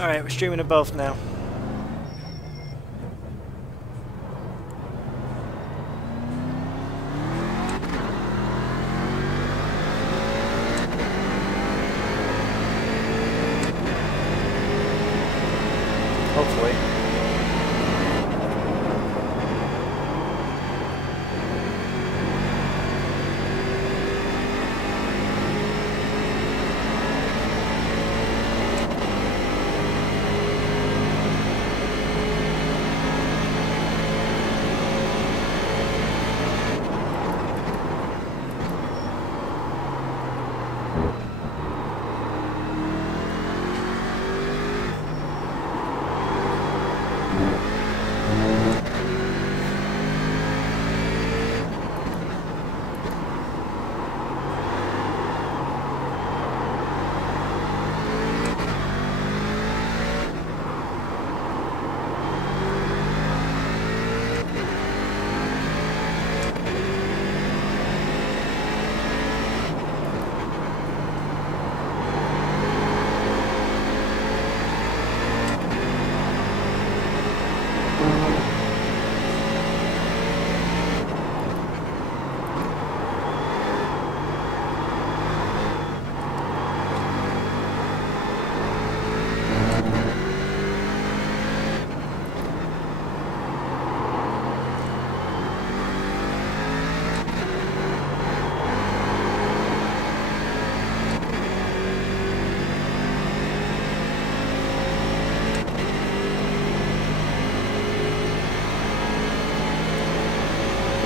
Alright, we're streaming to both now. Hopefully.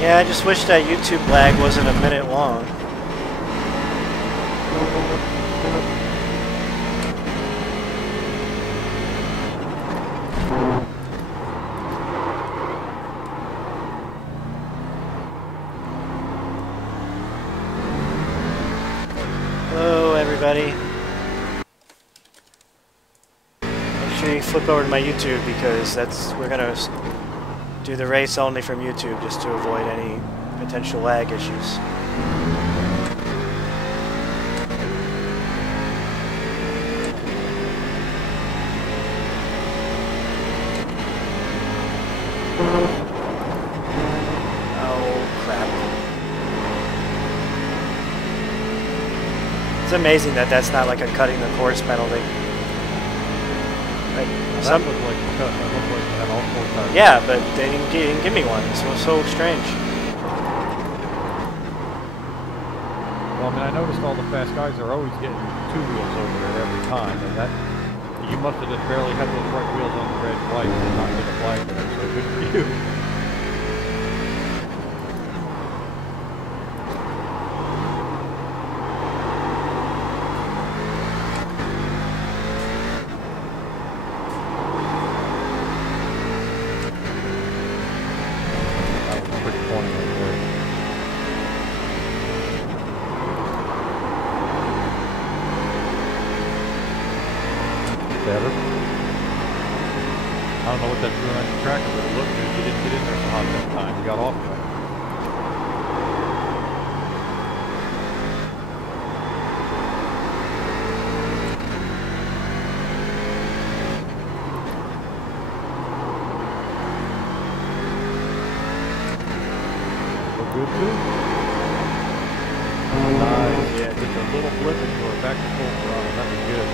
Yeah, I just wish that YouTube lag wasn't a minute long. Hello, everybody. Make sure you flip over to my YouTube because we're gonna do the race only from YouTube just to avoid any potential lag issues. Oh, crap. It's amazing that that's not like a cutting the course penalty. Like, that looked like a cut. That looked like that all 4 times. Yeah, but they didn't give me one. So it was so strange. Well, I mean, I noticed all the fast guys are always getting 2 wheels over there every time, and that you must have just barely had those right wheels on the red flag and not get a flag there. So good for you. Better. I don't know what that's doing on your tracker, but it looked good. You didn't get in there so hot that time. You got off there. Look good too. Nice. Yeah, just a little blip and you were back to full throttle. That was good.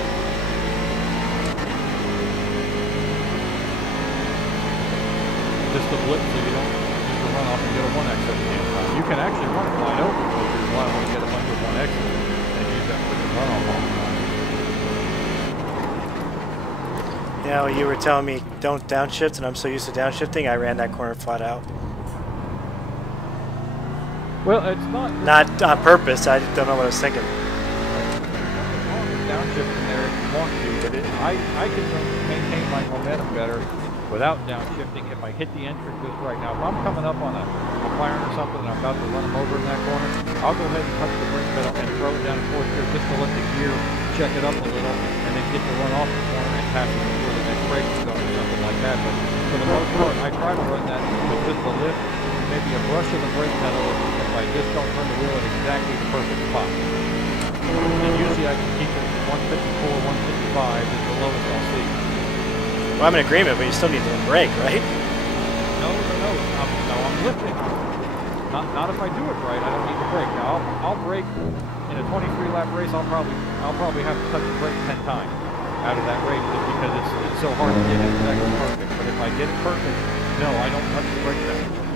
Just a blip so you don't need to run off and get a 1X at the same time. You can actually run it wide open, which is why I want to get a bunch of 1Xs and use that quick runoff all the time. You know, you were telling me don't downshift, and I'm so used to downshifting, I ran that corner flat out. Well, it's not... Not on purpose, I don't know what I was thinking. Downshifting there if you want to, but I can maintain my momentum better without downshifting if I hit the entrance just right. Now, if I'm coming up on a McLaren or something and I'm about to run them over in that corner, I'll go ahead and touch the brake pedal and throw it down to 4th gear just to let the gear check it up a little and then get to run off the corner and pass it before the next brake is going or something like that. But for the most part, I try to run that with just a lift, maybe a brush of the brake pedal if I just don't turn the wheel at exactly the perfect spot. And usually I can keep it 154, 155 is the lowest I'll see. Well, I'm in agreement, but you still need to brake, right? No. I'm lifting. Not if I do it right. I don't need to brake. Now I'll brake in a 23 lap race. I'll probably have to touch the brake 10 times out of that race just because it's so hard to get it exactly perfect. But if I get it perfect, no, I don't touch the brake pedal.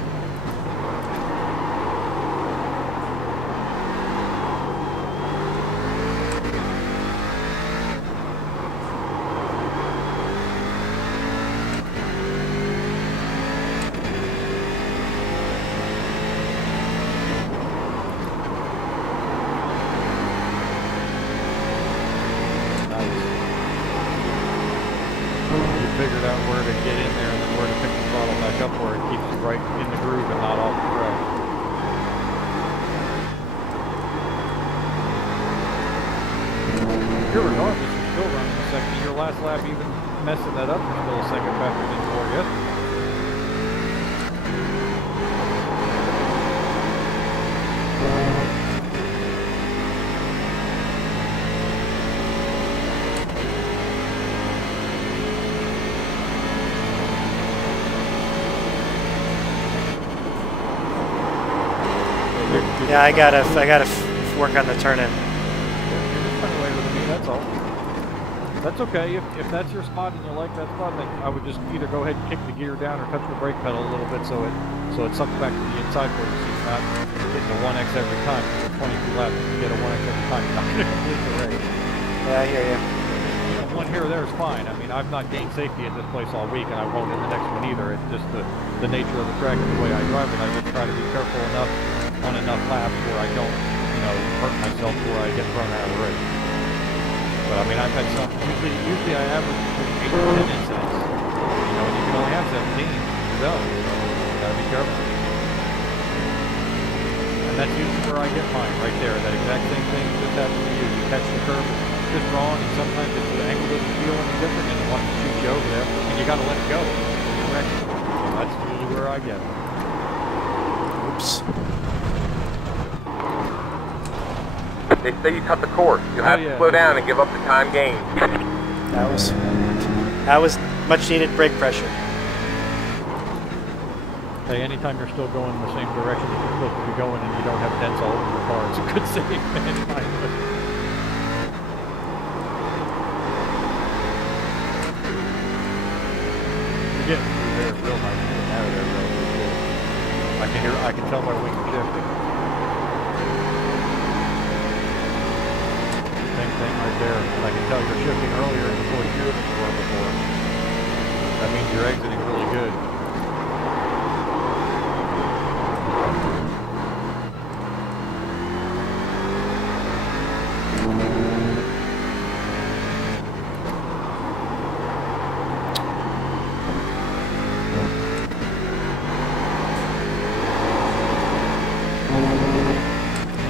Figured out where to get in there and then where to pick the throttle back up where it keeps you right in the groove and not off the track. Regardless, you're still running a second. Your last lap even messing that up, you're still a second faster than you were yesterday. Yeah, I gotta work on the turn-in. That's all. That's okay. If that's your spot and you like that spot, then I would just either go ahead and kick the gear down or touch the brake pedal a little bit so it sucks back to the inside for you. So you're not getting a 1x every time. It's 22 laps. If you get a 1x every time, you're not going to complete the race. Yeah, I hear you. You know, one here or there is fine. I mean, I've not gained safety at this place all week, and I won't in the next one either. It's just the nature of the track and the way I drive it. I just try to be careful enough on enough laps where I don't, hurt myself where I get thrown out of the race. But I mean, I've had some. Usually I average between 8 to 10 incidents. And you can only have 17. You're done. So you gotta be careful. And that's usually where I get mine, right there. That exact same thing just happened to you. You catch the curve, it's just wrong, and sometimes the angle doesn't feel any different, and it wants to shoot you over there, and you gotta let it go. So that's usually where I get it. Oops. They say you cut the course. You'll have to slow down and give up the time gained. That was much needed brake pressure. Hey, anytime you're still going in the same direction that you're supposed to be going and you don't have dents all over your car, it's a good save, man. You're getting through there real nice. You're getting out of there real good. I can tell my wing shifting. Same thing right there. I can tell you're shifting earlier in the fourth gear than you were before. That means you're exiting really good.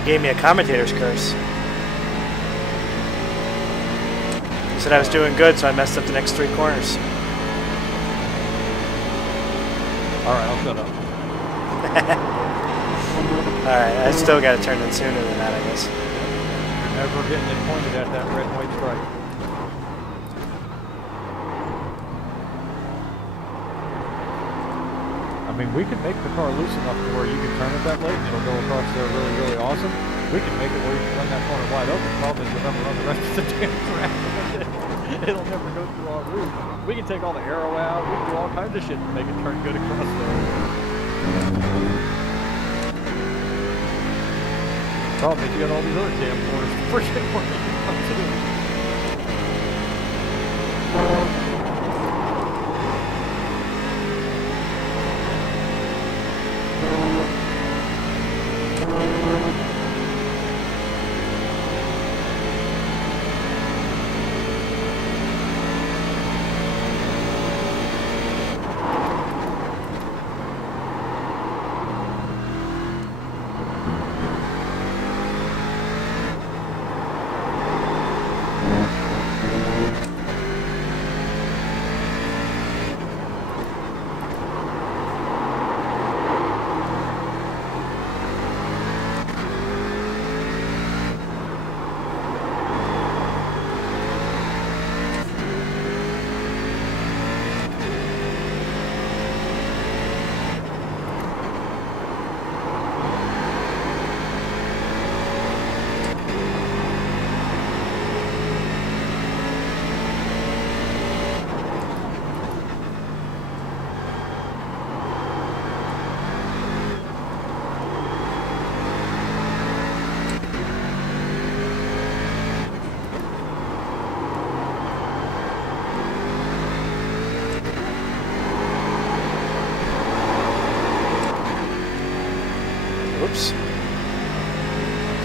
Gave me a commentator's curse. He said I was doing good, so I messed up the next 3 corners. Alright, I'll shut up. Alright, I still gotta turn in sooner than that, I guess. You're never getting it pointed at that red and white stripe. I mean, we can make the car loose enough to where you can turn it that late and it'll go across there really, really awesome. We can make it where you can run that corner wide open. The problem is we'll never run the rest of the damn track. It'll never go through our route. We can take all the arrow out. We can do all kinds of shit to make it turn good across there. Problem is you got all these other damn corners to forget where you can run to.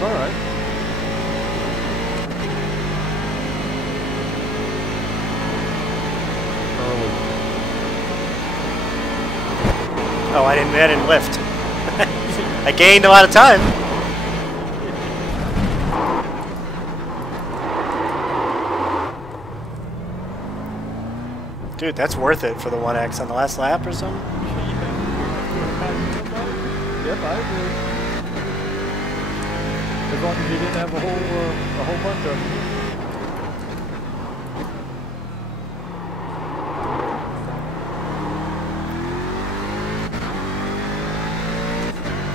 That's all right. Early. Oh, I didn't lift. I gained a lot of time. Dude, that's worth it for the 1X on the last lap or something. Yep, I agree. As long as you didn't have a whole bunch of them.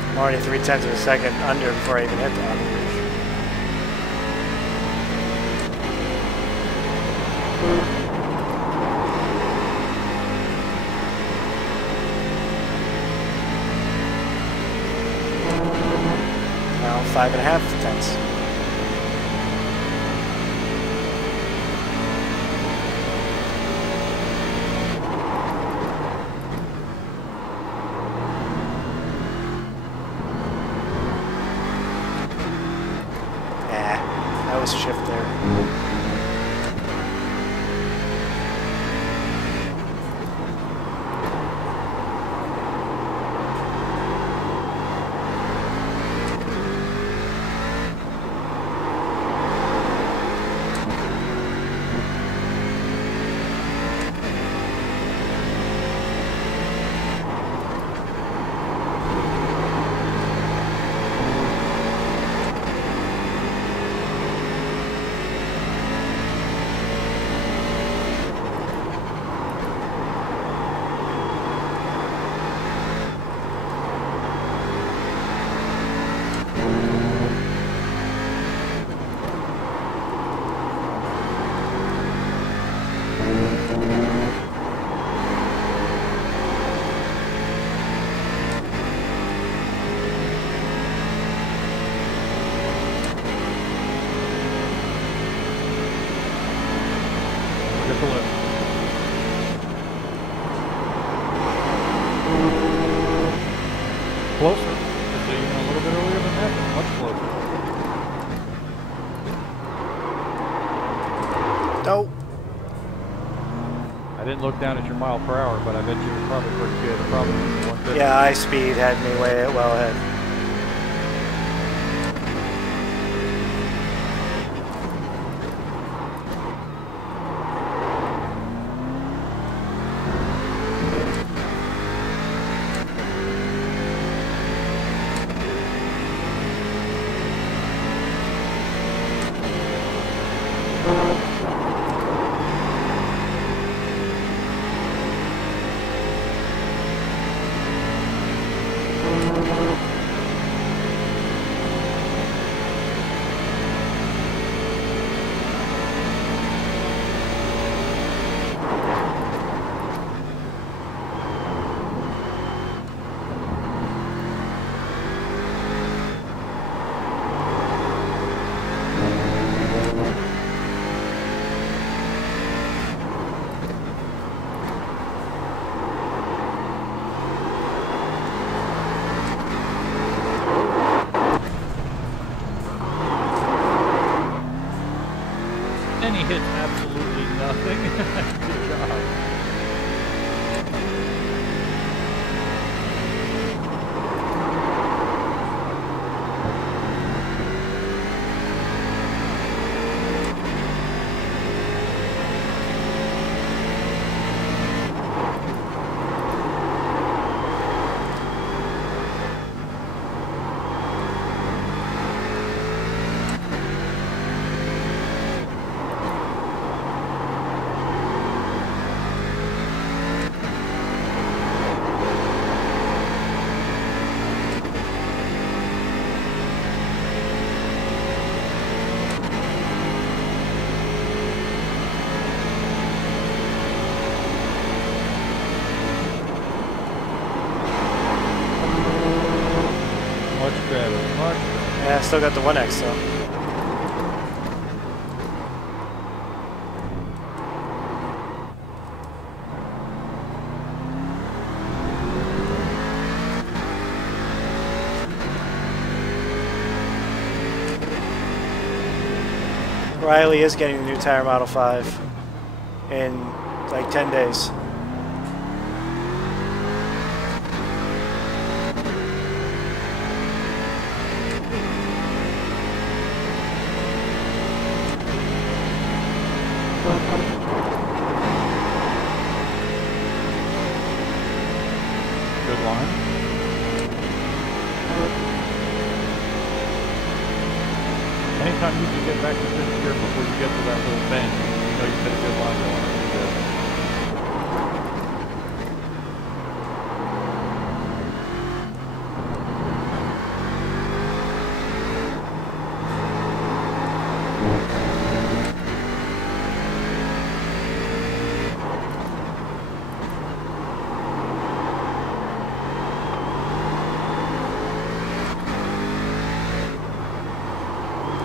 I'm already 0.3 of a second under before I even hit the auto bridge. Now 5.5 tenths. Shift there. Closer. Just so you know, a little bit earlier than that, but much closer. No. I didn't look down at your mile per hour, but I bet you were probably pretty good. Probably 150. Yeah, high speed had me way well ahead. And he hit absolutely nothing. Good job. Yeah, I still got the 1X though. Riley is getting the new tire Model 5 in like 10 days. Good line. Anytime you can get back to fifth gear before you get to that little bend, you know you've hit a good line going.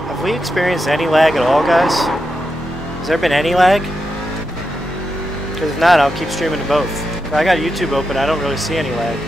Have we experienced any lag at all, guys? Has there been any lag? Because if not, I'll keep streaming to both. I got YouTube open, I don't really see any lag.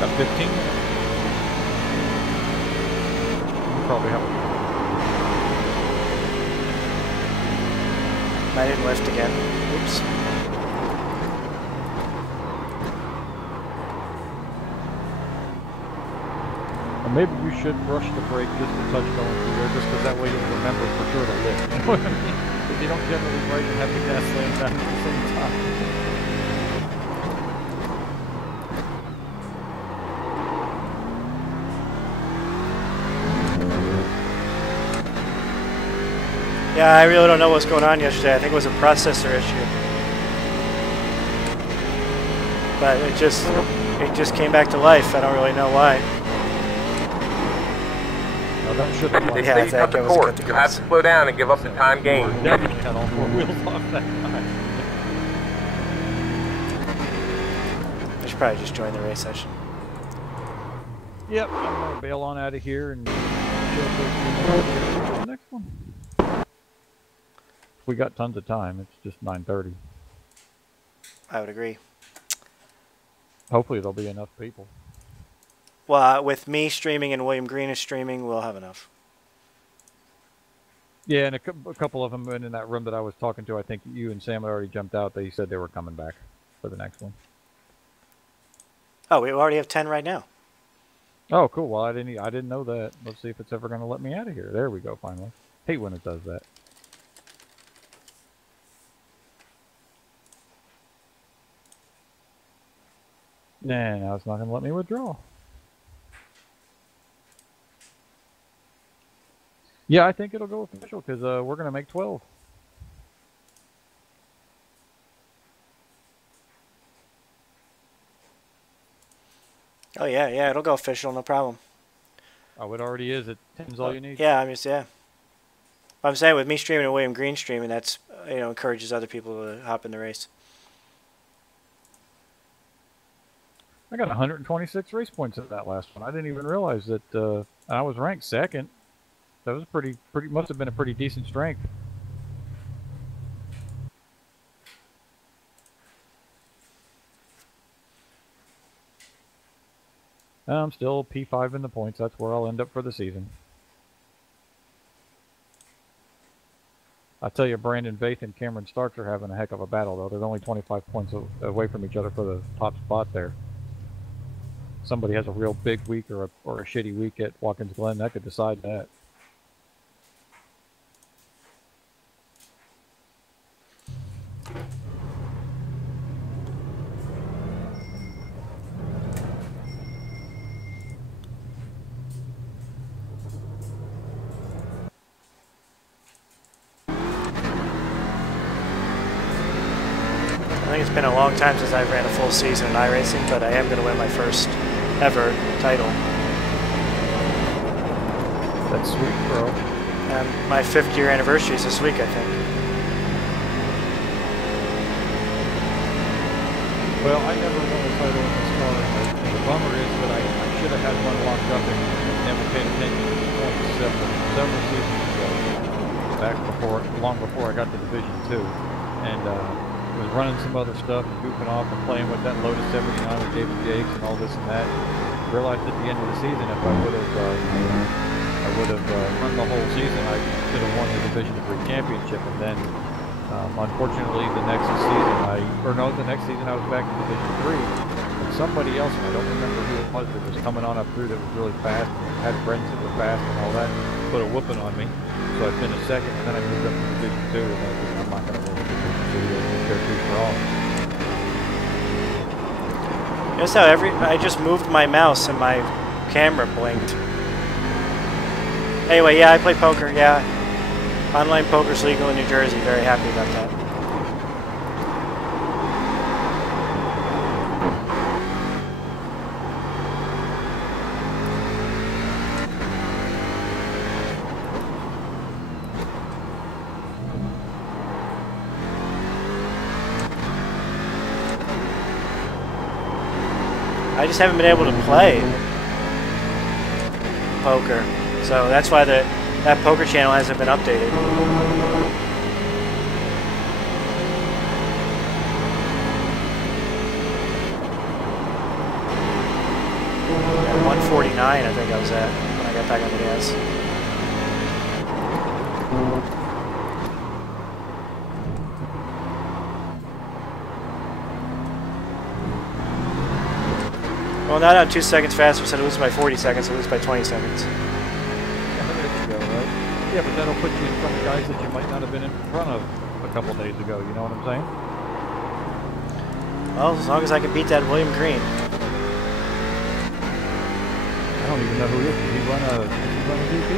Got 15. Probably have. I didn't lift again. Oops. Or maybe you should brush the brake just a touch going through there, just because that way you'll remember for sure to lift. You know what I mean? Because you don't generally brake and have the gas laying down at the same time. Yeah, I really don't know what's going on yesterday. I think it was a processor issue. But it just came back to life. I don't really know why. No, that should have They say you cut the course. You have to slow down and give up the time gained. Definitely had all four wheels off that time. I should probably just join the race session. Yep, I'm gonna bail on out of here and the next one. We got tons of time. It's just 9:30. I would agree. Hopefully there'll be enough people. Well, with me streaming and William Green is streaming, we'll have enough. Yeah, and a couple of them in that room that I was talking to, I think you and Sam had already jumped out. They said they were coming back for the next one. Oh, we already have 10 right now. Oh, cool. Well, I didn't know that. Let's see if it's ever going to let me out of here. There we go, finally. Hate when it does that. Nah, now it's not going to let me withdraw. Yeah, I think it'll go official because we're going to make 12. Oh, yeah, it'll go official, no problem. Oh, it already is. It 10's all you need? Yeah, yeah. I'm saying with me streaming and William Green streaming, that's, encourages other people to hop in the race. I got 126 race points in that last one. I didn't even realize that I was ranked second. That was pretty must have been a pretty decent strength. I'm still P5 in the points. That's where I'll end up for the season. I tell you, Brandon Vaith and Cameron Starks are having a heck of a battle, though. They're only 25 points away from each other for the top spot there. Somebody has a real big week or a shitty week at Watkins Glen, that could decide that. I think it's been a long time since I ran a full season in iRacing, but I am going to win my first ever title. That's sweet, bro. My 5th year anniversary is this week, I think. Well, I never won a title in this car, and the bummer is that I should have had one locked up and never paid attention to the points several seasons ago, back before, long before I got to Division 2, and was running some other stuff and goofing off and playing with that Lotus 79 with David Jakes and all this and that. Realized at the end of the season, if I would have run the whole season, I could have won the Division 3 championship, and then unfortunately the next season the next season I was back in Division 3, and somebody else, and I don't remember who it was, that was coming on up through that was really fast and had friends that were fast and all that, put a whooping on me. So I finished second, and then I moved up to Division 2, and then I'm not going to win Division 2, they're too strong. Notice how I just moved my mouse and my camera blinked. Anyway, yeah, I play poker, yeah. Online poker's legal in New Jersey, very happy about that. I just haven't been able to play poker, so that's why that poker channel hasn't been updated. At 149, I think I was at when I got back on the gas. Well, not on 2 seconds faster, so I lose by 40 seconds, I lose by 20 seconds. Yeah, there you go, right? Yeah, but that'll put you in front of guys that you might not have been in front of a couple days ago, you know what I'm saying? Well, as long as I can beat that William Green. I don't even know who he is. Does he run a VP?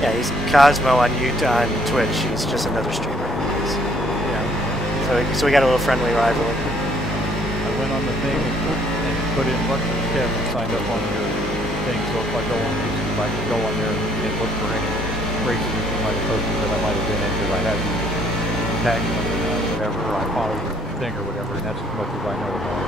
Yeah, he's Cosmo on Twitch. He's just another streamer. So we got a little friendly rivalry. I went on the thing and put in Lucky Kev and signed up on your thing, so if I go on YouTube, I can go on there and look for any races you might have posted that I might have been in, because I had you tagged them or whatever, or I follow your thing or whatever, and that's as much as I know about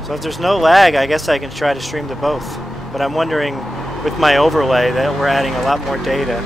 it. So if there's no lag, I guess I can try to stream to both. But I'm wondering, with my overlay, that we're adding a lot more data.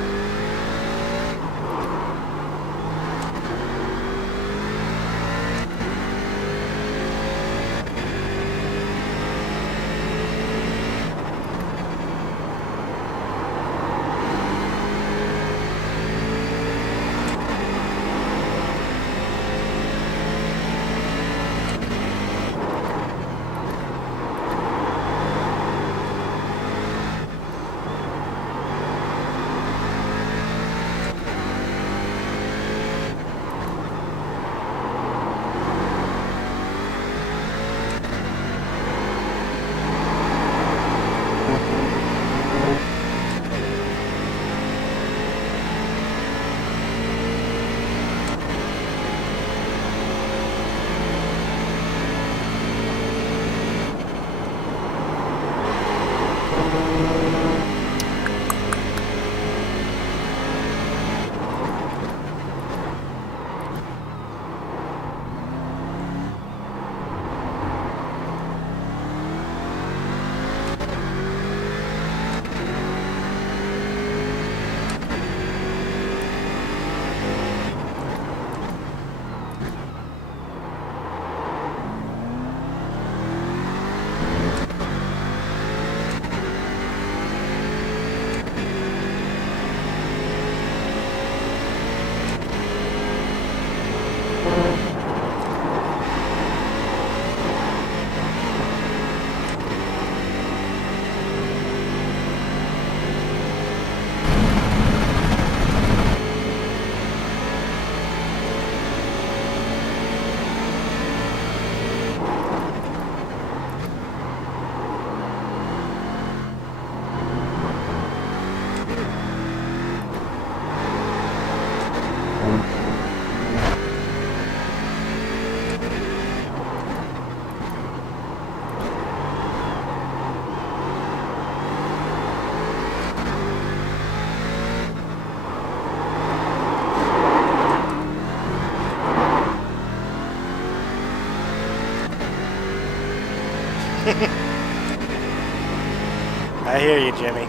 I hear you, Jimmy.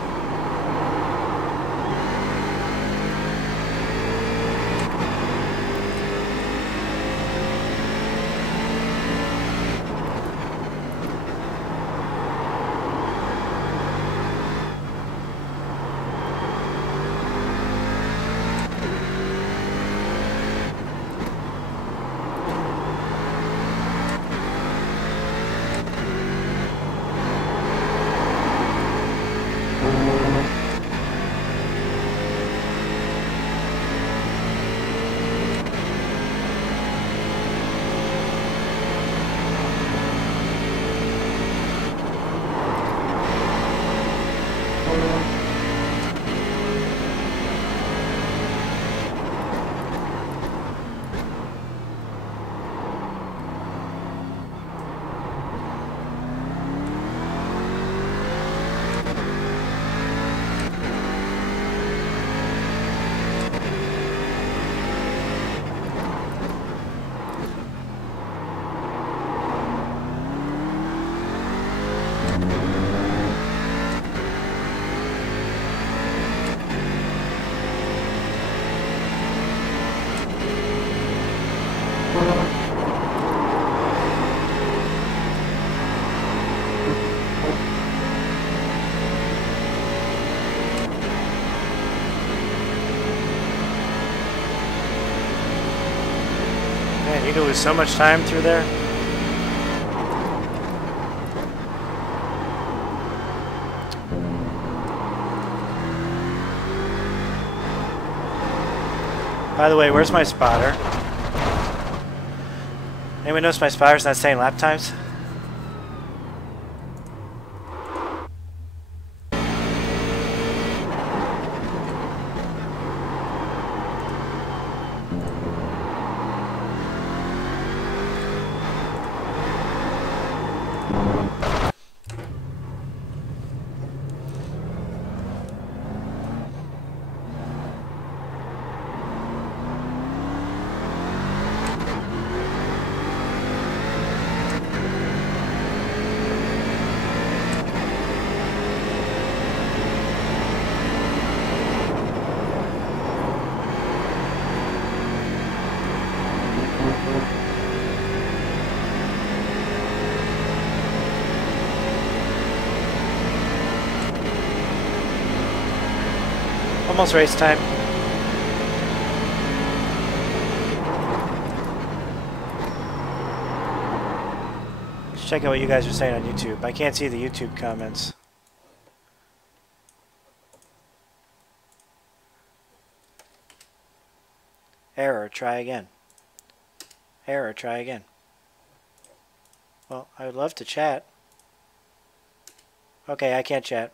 Man, you could lose so much time through there. By the way, where's my spotter? Anyone notice my spotter's not saying lap times? Almost race time. Let's check out what you guys are saying on YouTube. I can't see the YouTube comments. Error, try again. Error, try again. Well, I would love to chat. Okay, I can't chat.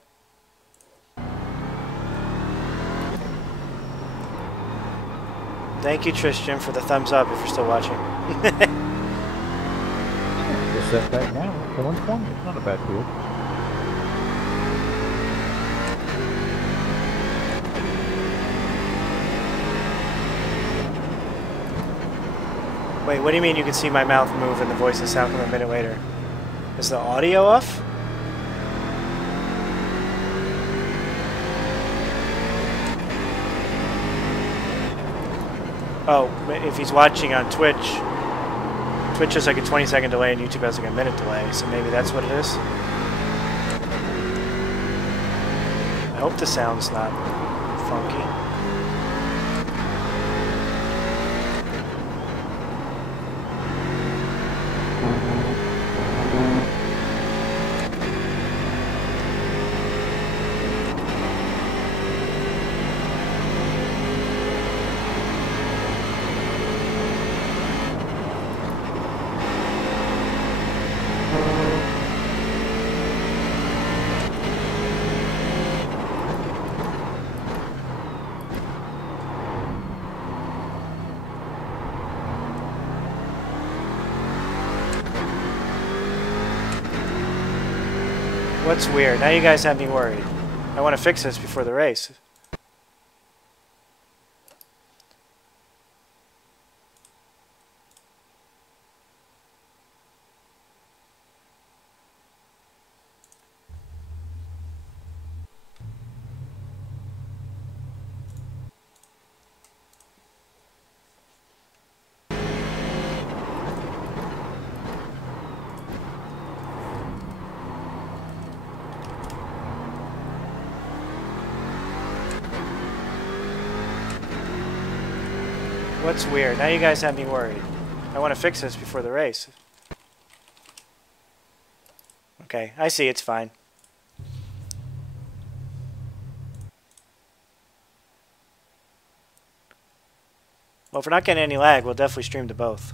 Thank you, Tristan, for the thumbs up if you're still watching. Just set back now. The 120. It's not a bad field. Wait, what do you mean you can see my mouth move and the voice and sound come a minute later? Is the audio off? Oh, if he's watching on Twitch, Twitch has like a 20-second delay and YouTube has like a minute delay, so maybe that's what it is. I hope the sound's not funky. What's weird? Now you guys have me worried. I want to fix this before the race. What's weird? Now you guys have me worried. I want to fix this before the race. Okay, I see. It's fine. Well, if we're not getting any lag, we'll definitely stream to both.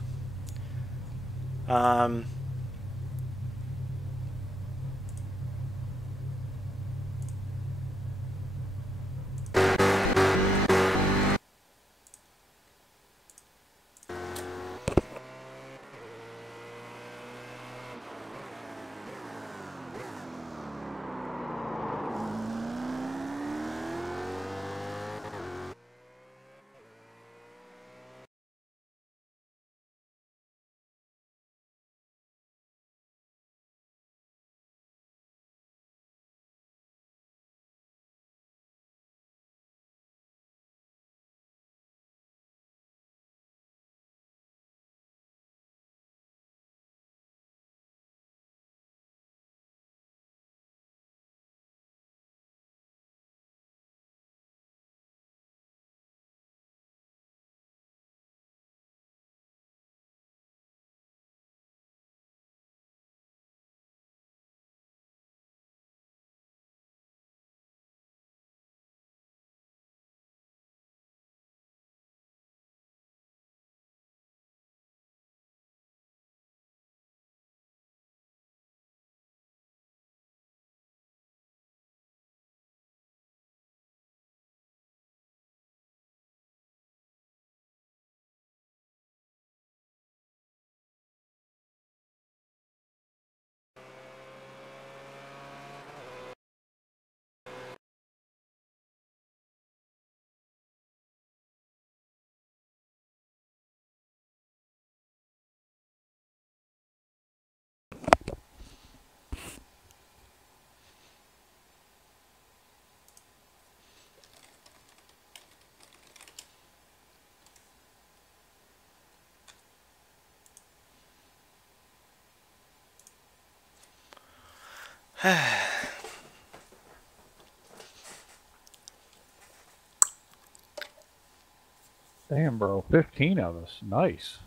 Damn, bro. 15 of us. Nice.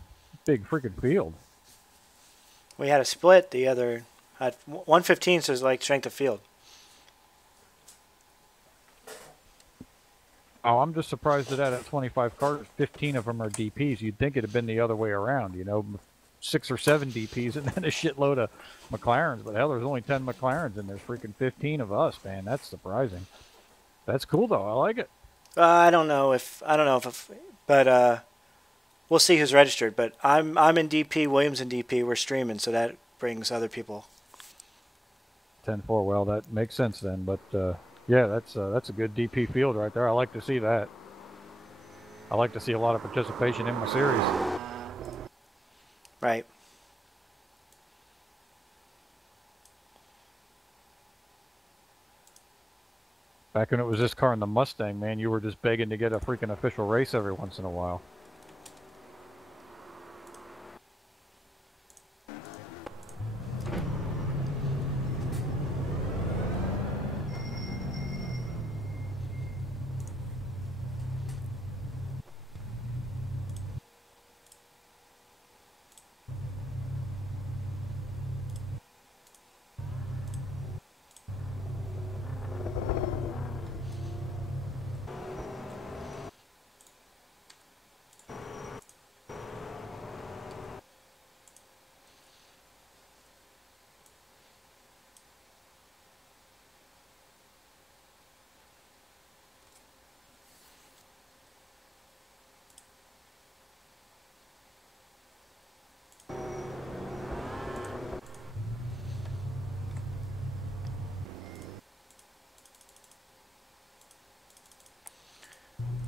Big freaking field. We had a split. The other had 115, so it's like strength of field. Oh, I'm just surprised that out of 25 cars, 15 of them are DPs. You'd think it'd have been the other way around, you know, 6 or 7 DPs and then a shitload of McLarens. But hell, there's only 10 McLarens and there's freaking 15 of us, man. That's surprising. That's cool though. I like it. I don't know if but we'll see who's registered. But I'm in DP. William's in DP. We're streaming, so that brings other people. 10-4. Well, that makes sense then. But yeah, that's a good DP field right there. I like to see that. I like to see a lot of participation in my series. Right. Back when it was this car and the Mustang, man, you were just begging to get a freaking official race every once in a while.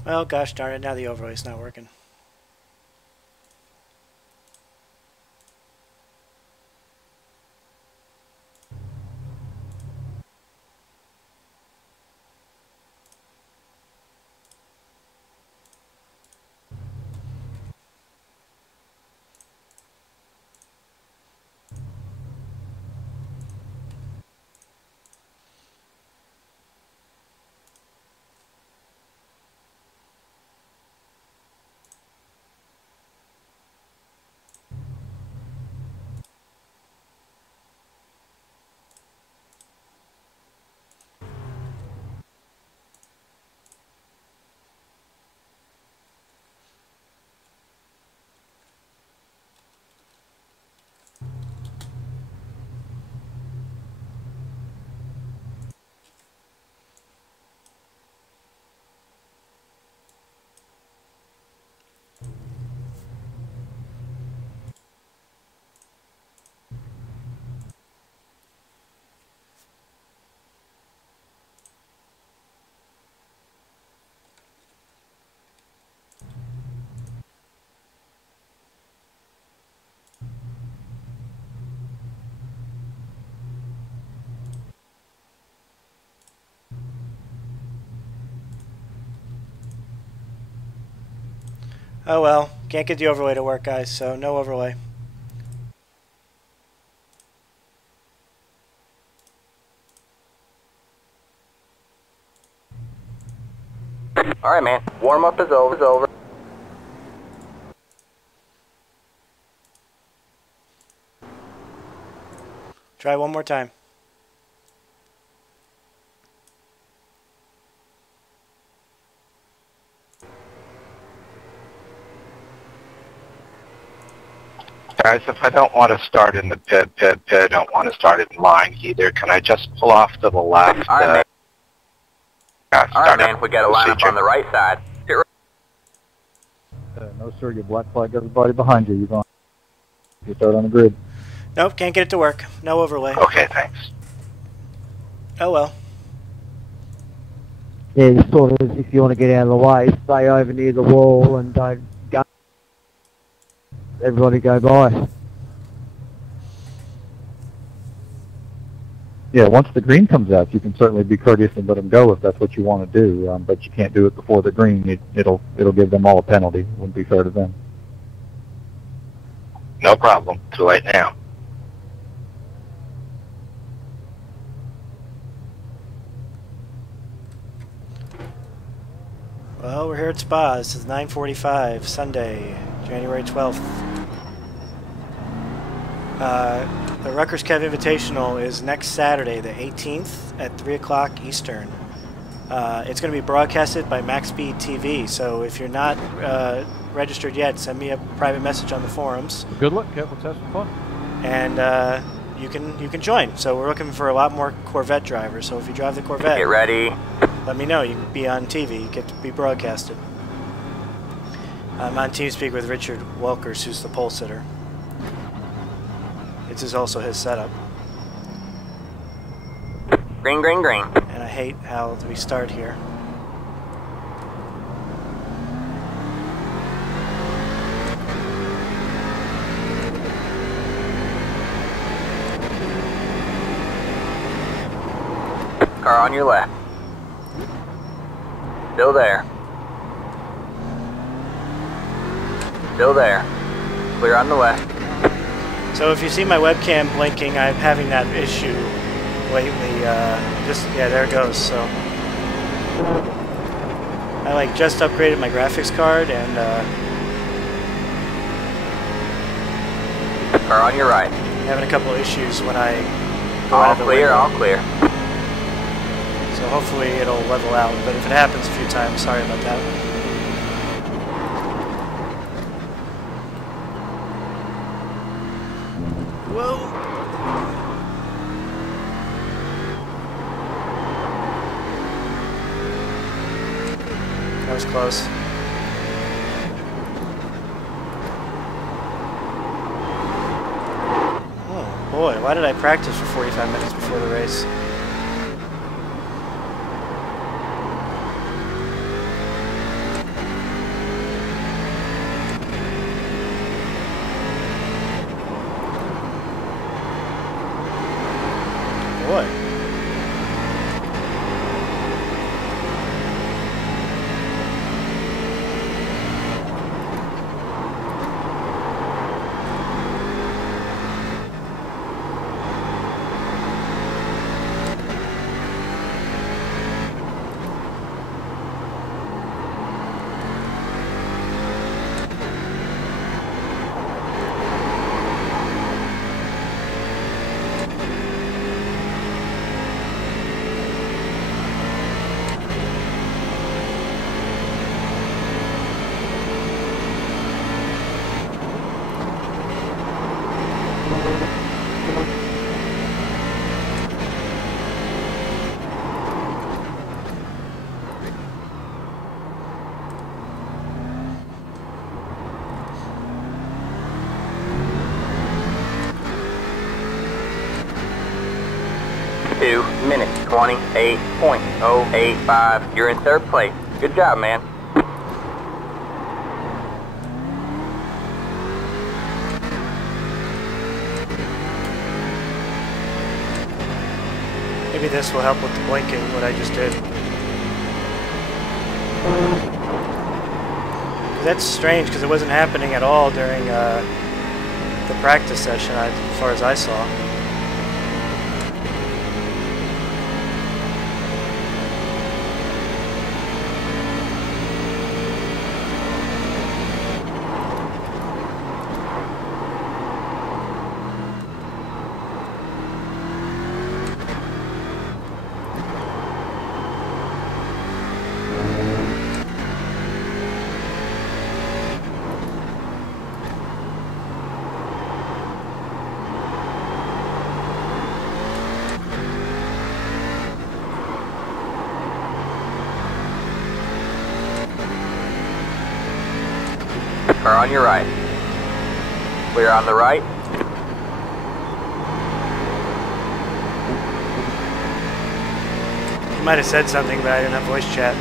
Well, gosh darn it, now the overlay's not working. Oh well, can't get the overlay to work, guys, so no overlay. Alright, man. Warm up is over. Try one more time. Guys, if I don't want to start in the pit, I don't want to start in line either. Can I just pull off to the left? Alright, man. Alright, man. Up We got a lineup on the right side. No, sir. You black flag everybody behind you. You're going to start on the grid. Nope, can't get it to work. No overlay. Okay, thanks. Oh well. Yeah, the sort of, if you want to get out of the way, stay over near the wall and don't go. Everybody go by. Yeah, once the green comes out, you can certainly be courteous and let them go if that's what you want to do. But you can't do it before the green. It'll give them all a penalty. It wouldn't be fair to them. No problem. Too late now. Well, we're here at Spa. This is 9:45, Sunday, January 12th. The Rutgers Kev Invitational is next Saturday, the 18th, at 3 o'clock Eastern. It's going to be broadcasted by MaxSpeed TV, so if you're not registered yet, send me a private message on the forums. Good luck, Kev. Let's have some fun. And you can join. So we're looking for a lot more Corvette drivers, so if you drive the Corvette, Get ready. let me know. You can be on TV, get to be broadcasted. I'm on TeamSpeak with Richard Welkers, who's the pole sitter. This is also his setup. Green, green, green. And I hate how we start here. Car on your left. Still there. Still there. Clear on the left. So if you see my webcam blinking, I'm having that issue lately. Yeah, there it goes. So I just upgraded my graphics card and Car on your right. having a couple issues when I go out All of the clear, window. all clear. So hopefully it'll level out. But if it happens a few times, sorry about that. Whoa! That was close. Oh boy, why did I practice for 45 minutes before the race? Boy. Minutes 28.085. You're in third place. Good job, man. Maybe this will help with the blinking, what I just did. That's strange because it wasn't happening at all during the practice session, as far as I saw. Car on your right. Clear on the right. You might have said something, but I didn't have voice chat.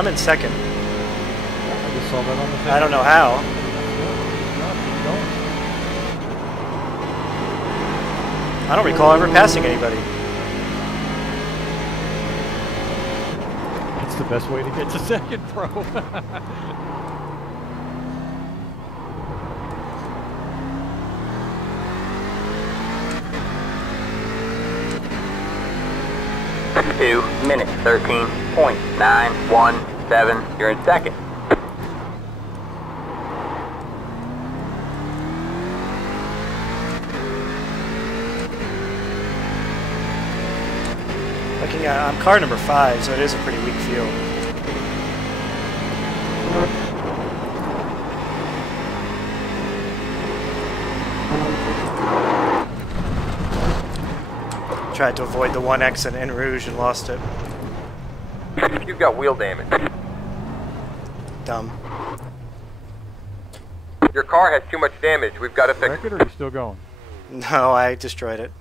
I'm in second. I just saw that on the thing. I don't know how. I don't recall ever passing anybody. It's the best way to get to second, bro. Two minutes, 13.917. You're in second. Looking at, I'm car number 5, so it is a pretty weak field. Tried to avoid the 1X in En Rouge and lost it. You've got wheel damage. Dumb. Your car has too much damage. We've got to fix Wreck it, or are you still going? No, I destroyed it.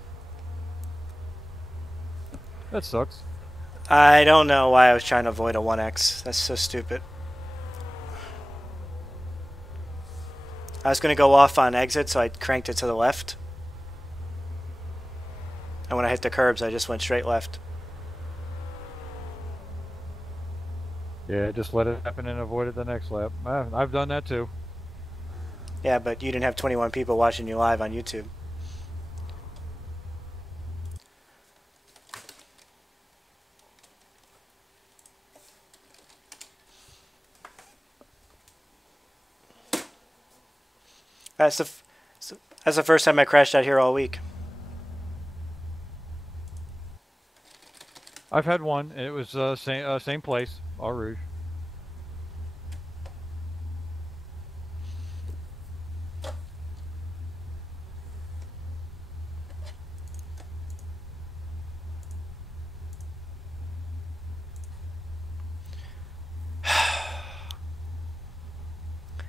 That sucks. I don't know why I was trying to avoid a 1X. That's so stupid. I was going to go off on exit, so I cranked it to the left. And when I hit the curbs, I just went straight left. Yeah, just let it happen and avoided the next lap. I've done that too. Yeah, but you didn't have 21 people watching you live on YouTube. That's the first time I crashed out here all week. I've had one, and it was same place, Au Rouge.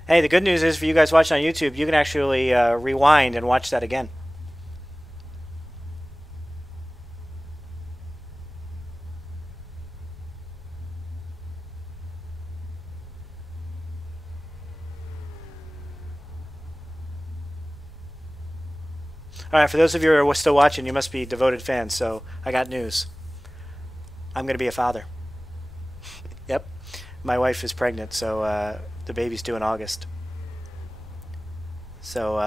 Hey, the good news is for you guys watching on YouTube, you can actually rewind and watch that again. Alright, for those of you who are still watching, you must be devoted fans, so I got news. I'm going to be a father. Yep. My wife is pregnant, so the baby's due in August. So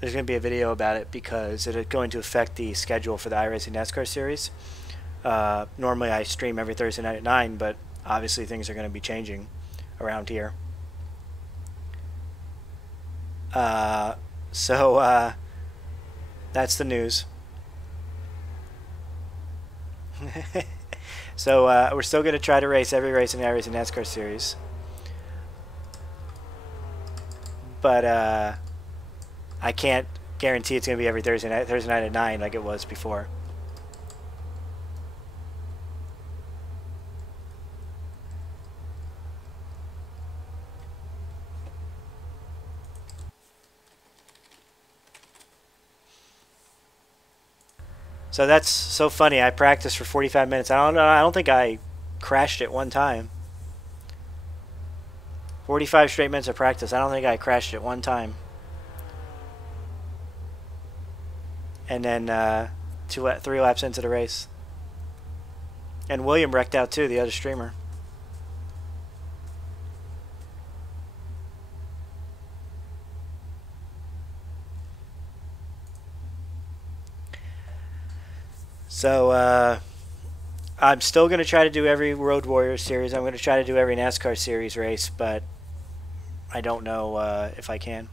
there's going to be a video about it because it is going to affect the schedule for the iRacing NASCAR series. Normally I stream every Thursday night at 9, but obviously things are going to be changing around here. So that's the news. So we're still going to try to race every race in the iRacing NASCAR series. But I can't guarantee it's going to be every Thursday night at 9 like it was before. So that's so funny. I practiced for 45 minutes. I don't know. I don't think I crashed it one time. 45 straight minutes of practice. I don't think I crashed it one time. And then 3 laps into the race. And William wrecked out too, the other streamer. So I'm still going to try to do every Road Warriors series. I'm going to try to do every NASCAR series race, but I don't know if I can.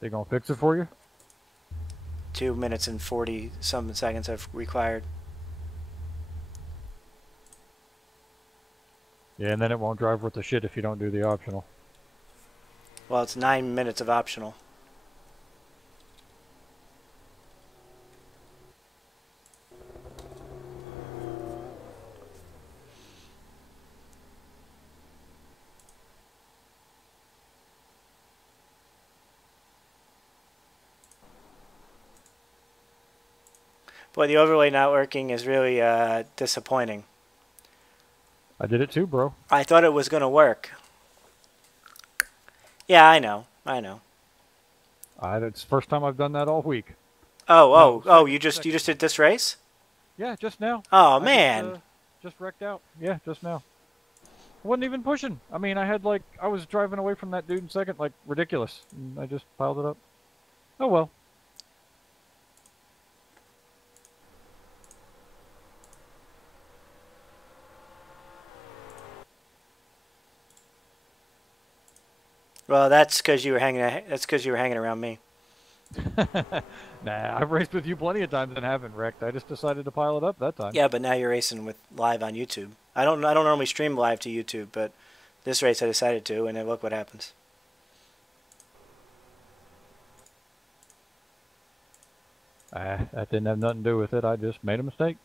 They gonna fix it for you? 2 minutes and 40-something seconds I've required. Yeah, and then it won't drive worth the shit if you don't do the optional. Well, it's 9 minutes of optional. Boy, the overlay not working is really disappointing. I did it too, bro. I thought it was going to work. Yeah, I know. I know. It's the first time I've done that all week. Oh, you just did this race? Yeah, just now. Oh, man. Just wrecked out. Yeah, just now. Wasn't even pushing. I mean, I was driving away from that dude in second, like, ridiculous. And I just piled it up. Oh, well. Well, that's because you were hanging. That's because you were hanging around me. Nah, I've raced with you plenty of times and haven't wrecked. I just decided to pile it up that time. Yeah, but now you're racing with live on YouTube. I don't normally stream live to YouTube, but this race I decided to, and then look what happens. That didn't have nothing to do with it. I just made a mistake.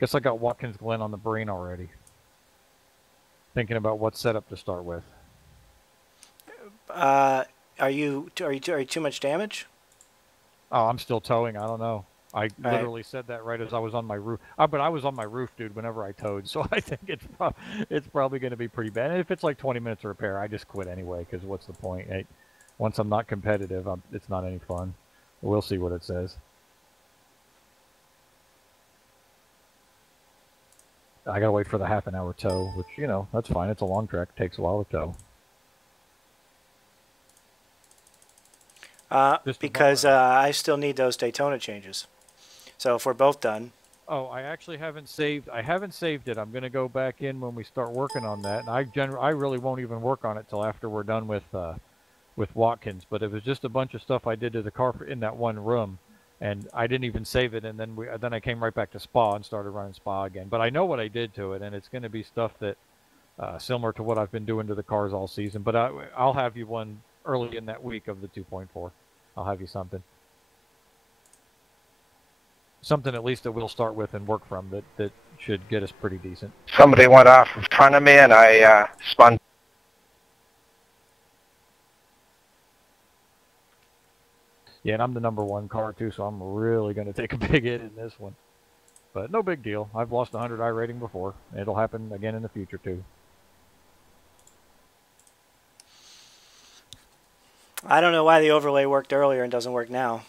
Guess I got Watkins Glen on the brain already. Thinking about what setup to start with. Are you too much damage? Oh, I'm still towing. I don't know. I literally said that right as I was on my roof. But I was on my roof, dude, whenever I towed. So I think it's probably going to be pretty bad. And if it's like 20 minutes of repair, I just quit anyway, because what's the point? Once I'm not competitive, it's not any fun. We'll see what it says. I got to wait for the half-an-hour tow, which, you know, that's fine. It's a long track. It takes a while to tow. Because I still need those Daytona changes. So if we're both done. Oh, I actually haven't saved. I haven't saved it. I'm going to go back in when we start working on that. And I really won't even work on it till after we're done with Watkins. But it was just a bunch of stuff I did to the car in that one room, and I didn't even save it. And then I came right back to Spa and started running Spa again. But I know what I did to it, and it's going to be stuff that similar to what I've been doing to the cars all season. But I'll have you one early in that week of the 2.4. I'll have you something. Something at least that we'll start with and work from that should get us pretty decent. Somebody went off in front of me and I spun. Yeah, and I'm the #1 car too, so I'm really going to take a big hit in this one. But no big deal. I've lost 100 I rating before. It'll happen again in the future too. I don't know why the overlay worked earlier and doesn't work now.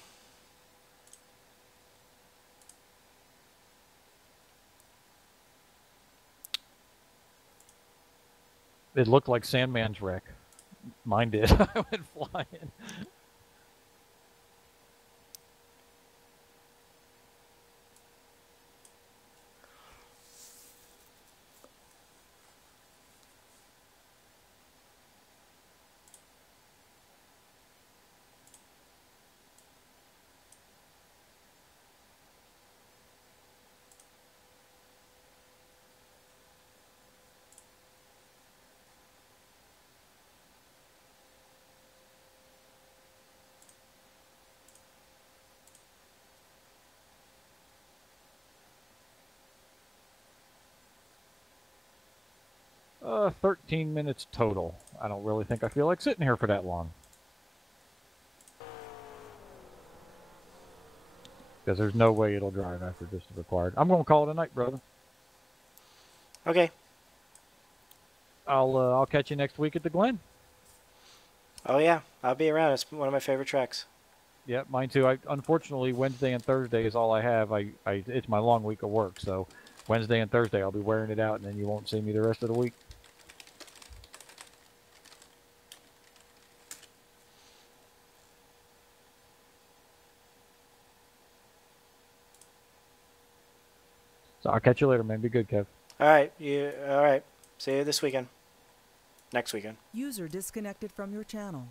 It looked like Sandman's wreck. Mine did. I went flying. 13 minutes total. I don't really think I feel like sitting here for that long. Because there's no way it'll drive after distance required. I'm going to call it a night, brother. Okay. I'll catch you next week at the Glen. Oh yeah, I'll be around. It's one of my favorite tracks. Yeah, mine too. Unfortunately, Wednesday and Thursday is all I have. It's my long week of work, so Wednesday and Thursday I'll be wearing it out, and then you won't see me the rest of the week. So I'll catch you later, man. Be good, Kev. All right. All right. See you this weekend. Next weekend. User disconnected from your channel.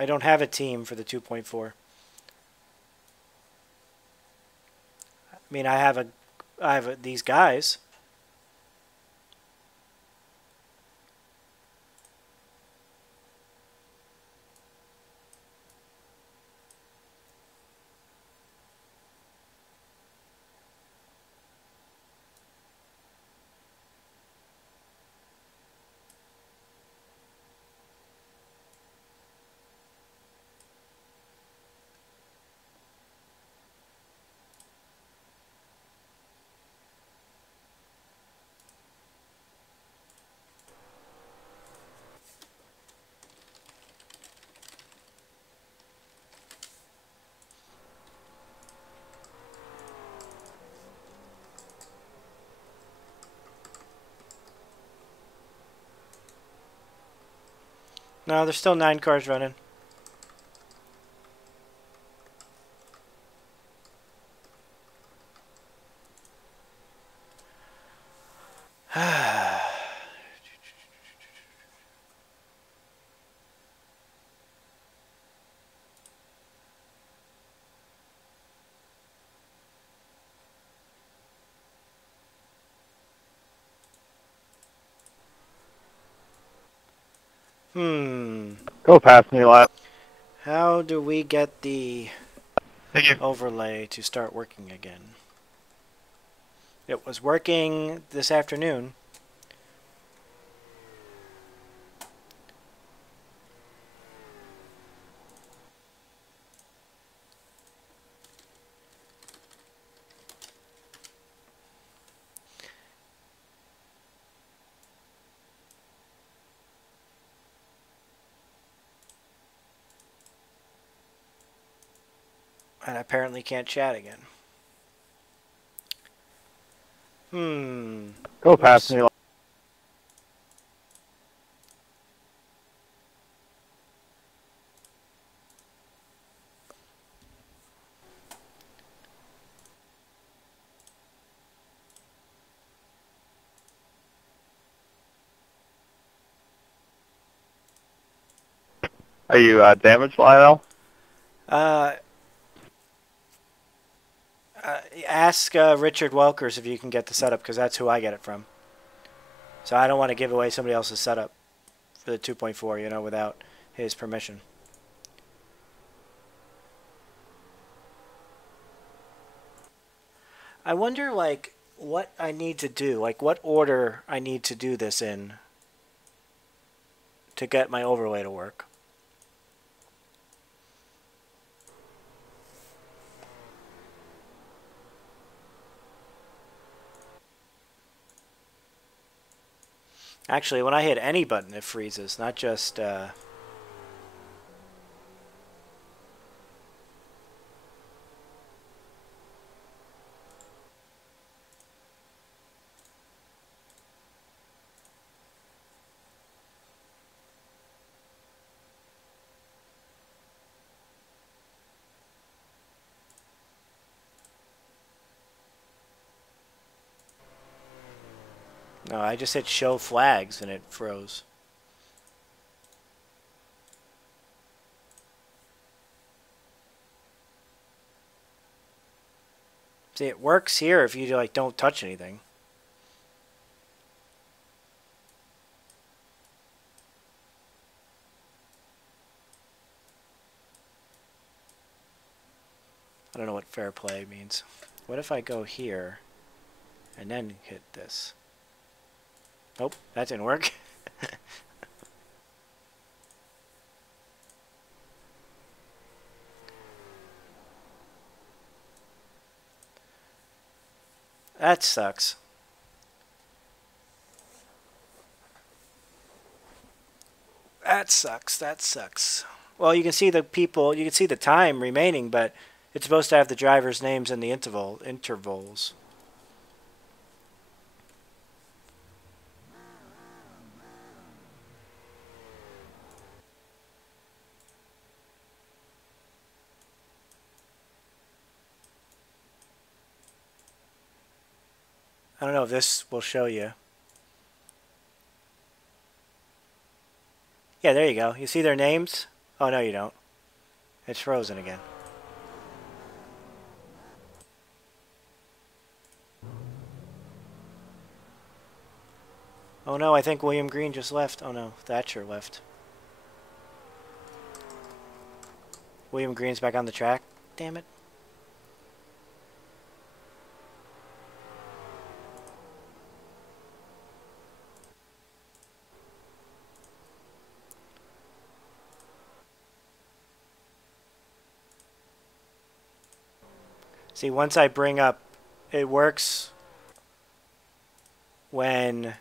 I don't have a team for the 2.4. I mean, I have these guys. No, there's still 9 cars running. Go past me, lad. How do we get the Thank you. overlay to start working again? It was working this afternoon. And I apparently can't chat again. Go past me, lad. Are you damaged, Lionel? Ask Richard Welkers if you can get the setup, because that's who I get it from. So I don't want to give away somebody else's setup for the 2.4, you know, without his permission. I wonder, like, what I need to do, like what order I need to do this in to get my overlay to work. Actually, when I hit any button, it freezes, not just... No, I just hit show flags and it froze. See, it works here if you like don't touch anything. I don't know what fair play means. What if I go here and then hit this? Nope, that didn't work. That sucks. That sucks. That sucks. Well, you can see the people, you can see the time remaining, but it's supposed to have the driver's names in the intervals. I don't know if this will show you. Yeah, there you go. You see their names? Oh, no, you don't. It's frozen again. Oh no, I think William Green just left. Oh no, Thatcher left. William Green's back on the track. Damn it. See, once I bring up, it works when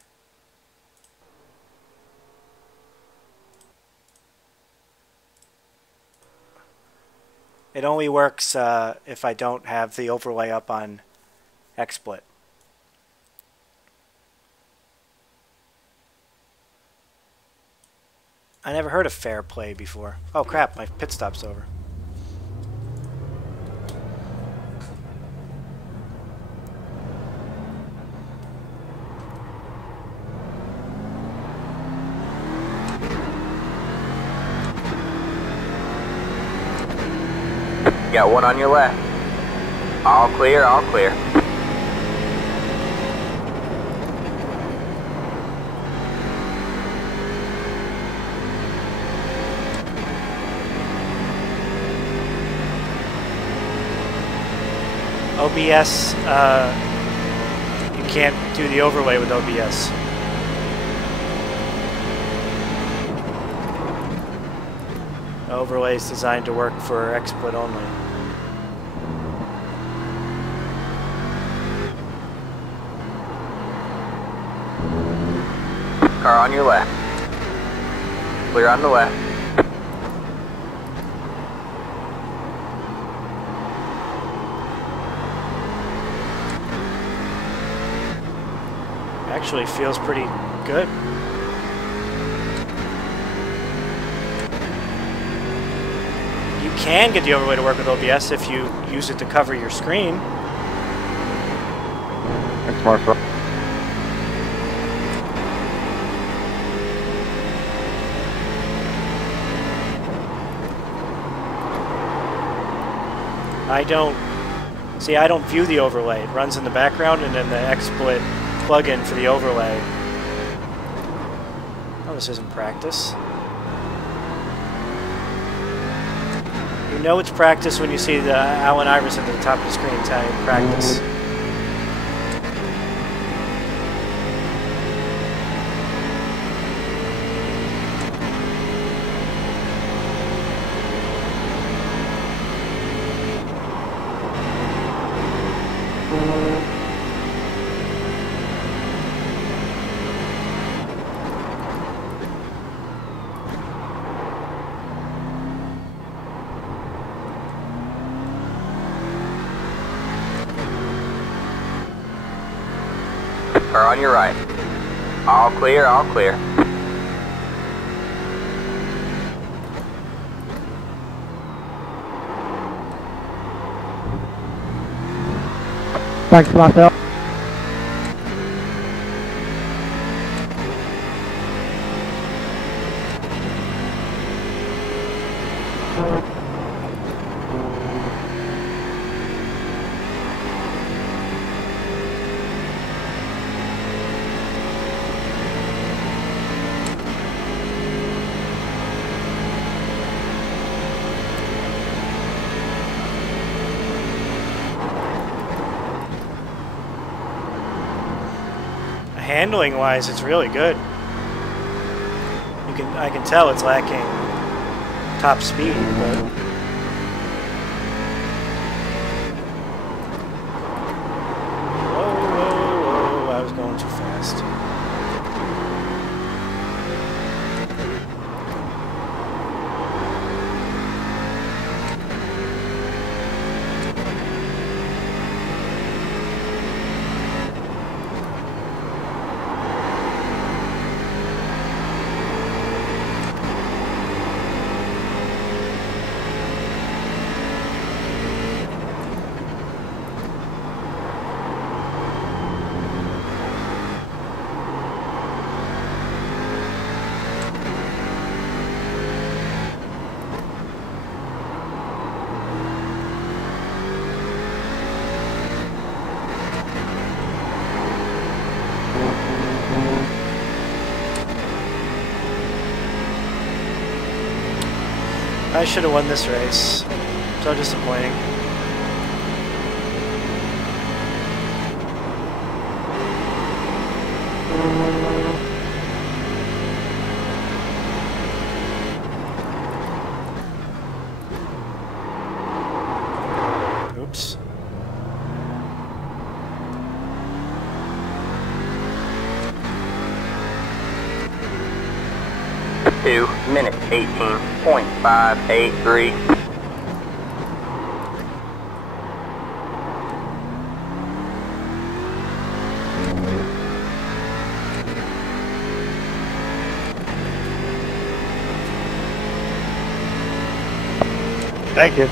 it only works if I don't have the overlay up on XSplit. I never heard of fair play before. Oh crap, my pit stop's over. Got one on your left. All clear, all clear. OBS, you can't do the overlay with OBS. The overlay is designed to work for XSplit only. Car on your left. Clear on the left. Actually feels pretty good. You can get the overlay to work with OBS if you use it to cover your screen. Thanks, Marshall. I don't view the overlay. It runs in the background and then the XSplit plugin for the overlay. Oh, this isn't practice. You know it's practice when you see the Allen Iverson at the top of the screen telling you practice. Car on your right. All clear, all clear. Thanks, Marcel. handling wise, it's really good. I can tell it's lacking top speed, but whoa, I was going too fast. I should have won this race. So disappointing. Oops. 2 minutes 18.583. Thank you.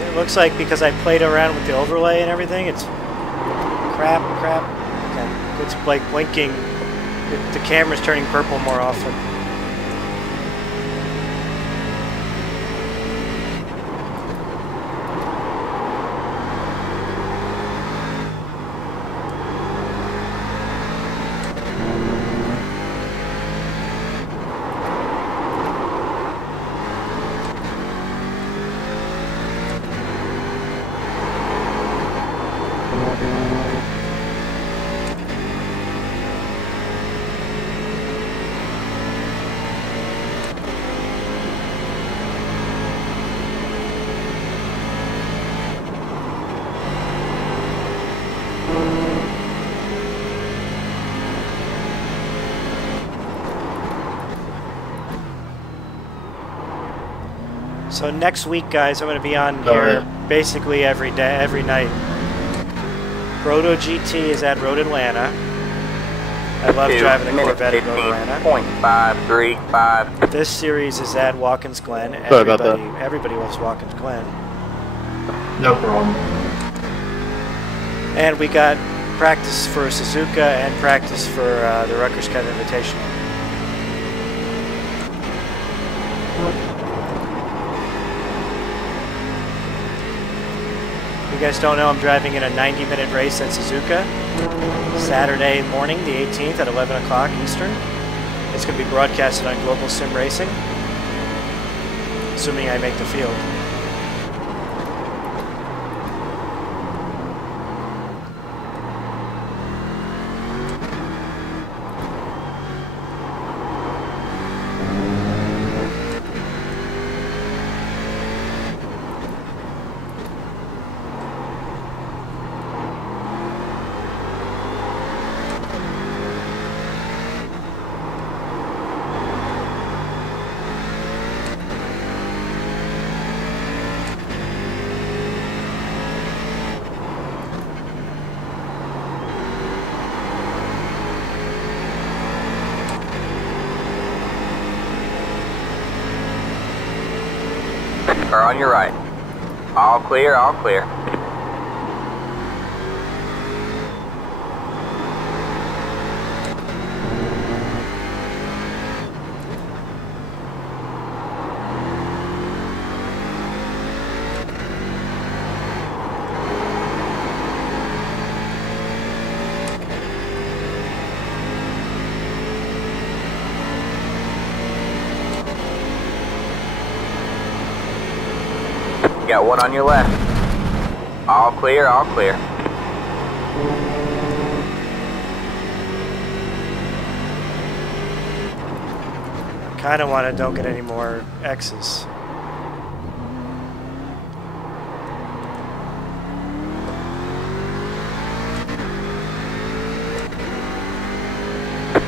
It looks like because I played around with the overlay and everything, it's crap. Okay. It's like blinking. The camera's turning purple more often. So next week, guys, I'm going to be on here basically every day, every night. Roto GT is at Road Atlanta. I love driving the Corvette at Road Atlanta. 0.535. This series is at Watkins Glen. Sorry about that. Everybody loves Watkins Glen. No problem. And we got practice for Suzuka and practice for the Rutgers Cup Invitational. If you guys don't know, I'm driving in a 90-minute race at Suzuka Saturday morning, the 18th at 11 o'clock Eastern. It's going to be broadcasted on Global Sim Racing, assuming I make the field. Car on your right. All clear, all clear. Got one on your left. All clear, all clear. Kind of want to don't get any more X's.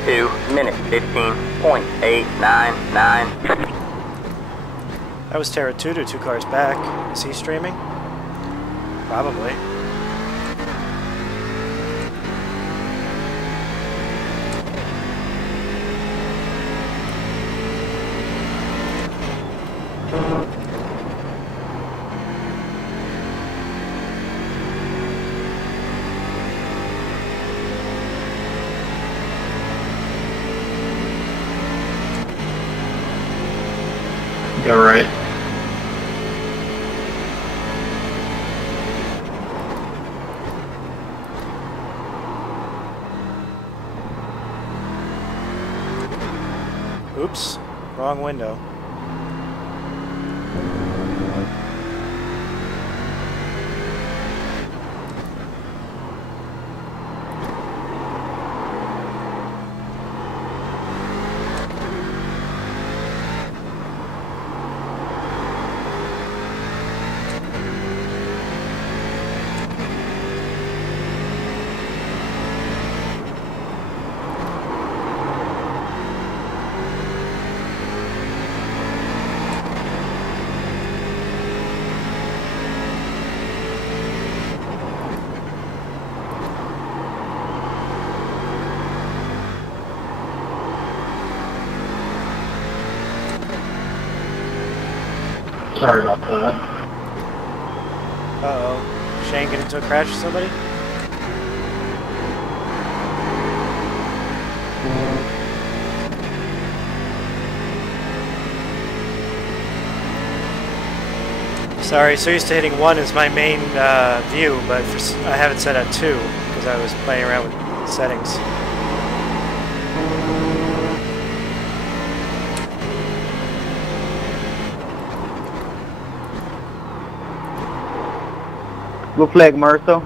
Two minutes, 15.899. That was Terratutu 2 cars back. Is he streaming? Probably. You're right. Oops, wrong window. Sorry about that. Uh-oh. Shane get into a crash with somebody? Sorry, so used to hitting 1 as my main view, but I have it set at 2 because I was playing around with settings. Blue flag, Marcel.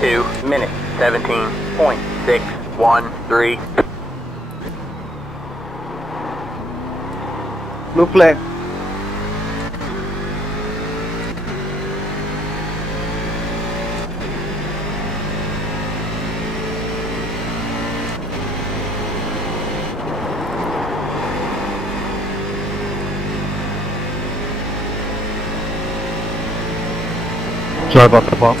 Two minutes, 17.613. Blue flag. Sorry about the bump.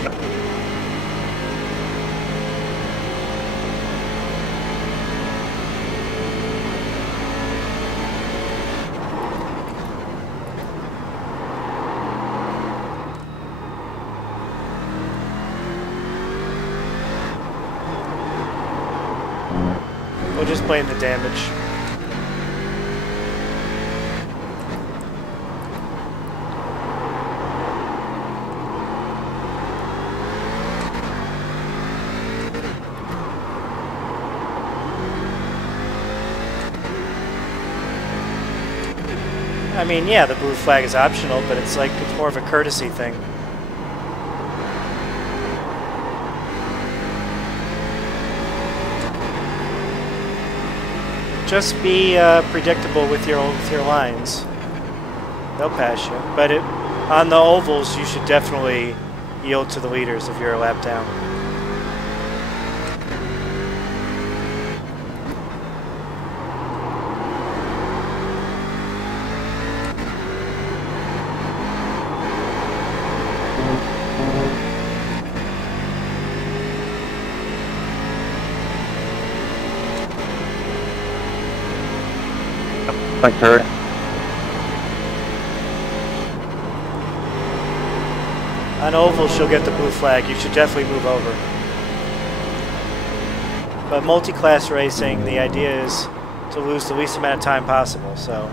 We'll just blame the damage. I mean, yeah, the blue flag is optional, but it's like, it's more of a courtesy thing. Just be predictable with your lines. They'll pass you. But on the ovals, you should definitely yield to the leaders if you're a lap down. Thanks, Harry. On oval, she'll get the blue flag. You should definitely move over. But multi-class racing, the idea is to lose the least amount of time possible. So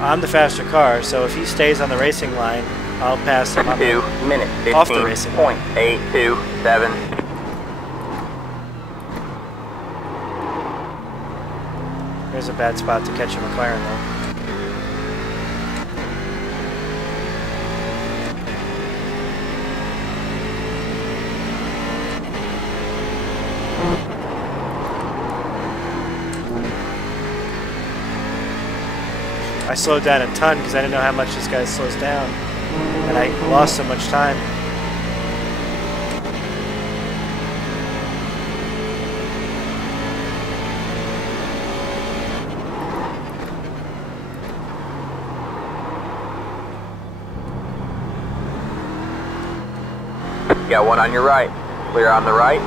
I'm the faster car. So if he stays on the racing line, I'll pass him up 2 minutes, 15, off the racing line. .827. There's a bad spot to catch a McLaren though. I slowed down a ton because I didn't know how much this guy slows down, and I lost so much time. Got one on your right. Clear on the right.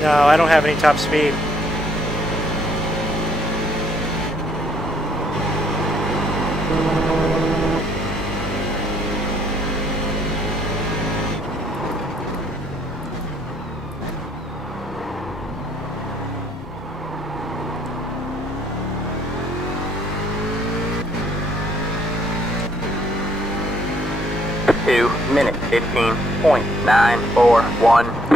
No, I don't have any top speed. Two minutes, 15.941.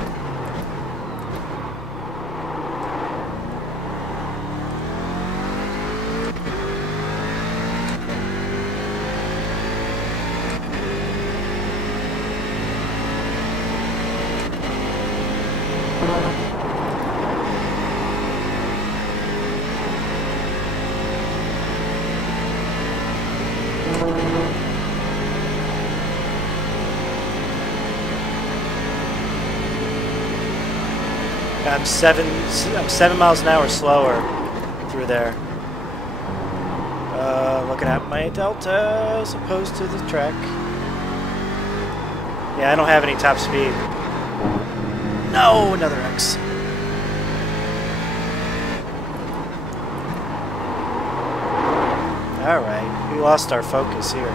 I'm 7 miles an hour slower through there. Looking at my delta as opposed to the track. Yeah, I don't have any top speed. No, another X. Alright, we lost our focus here.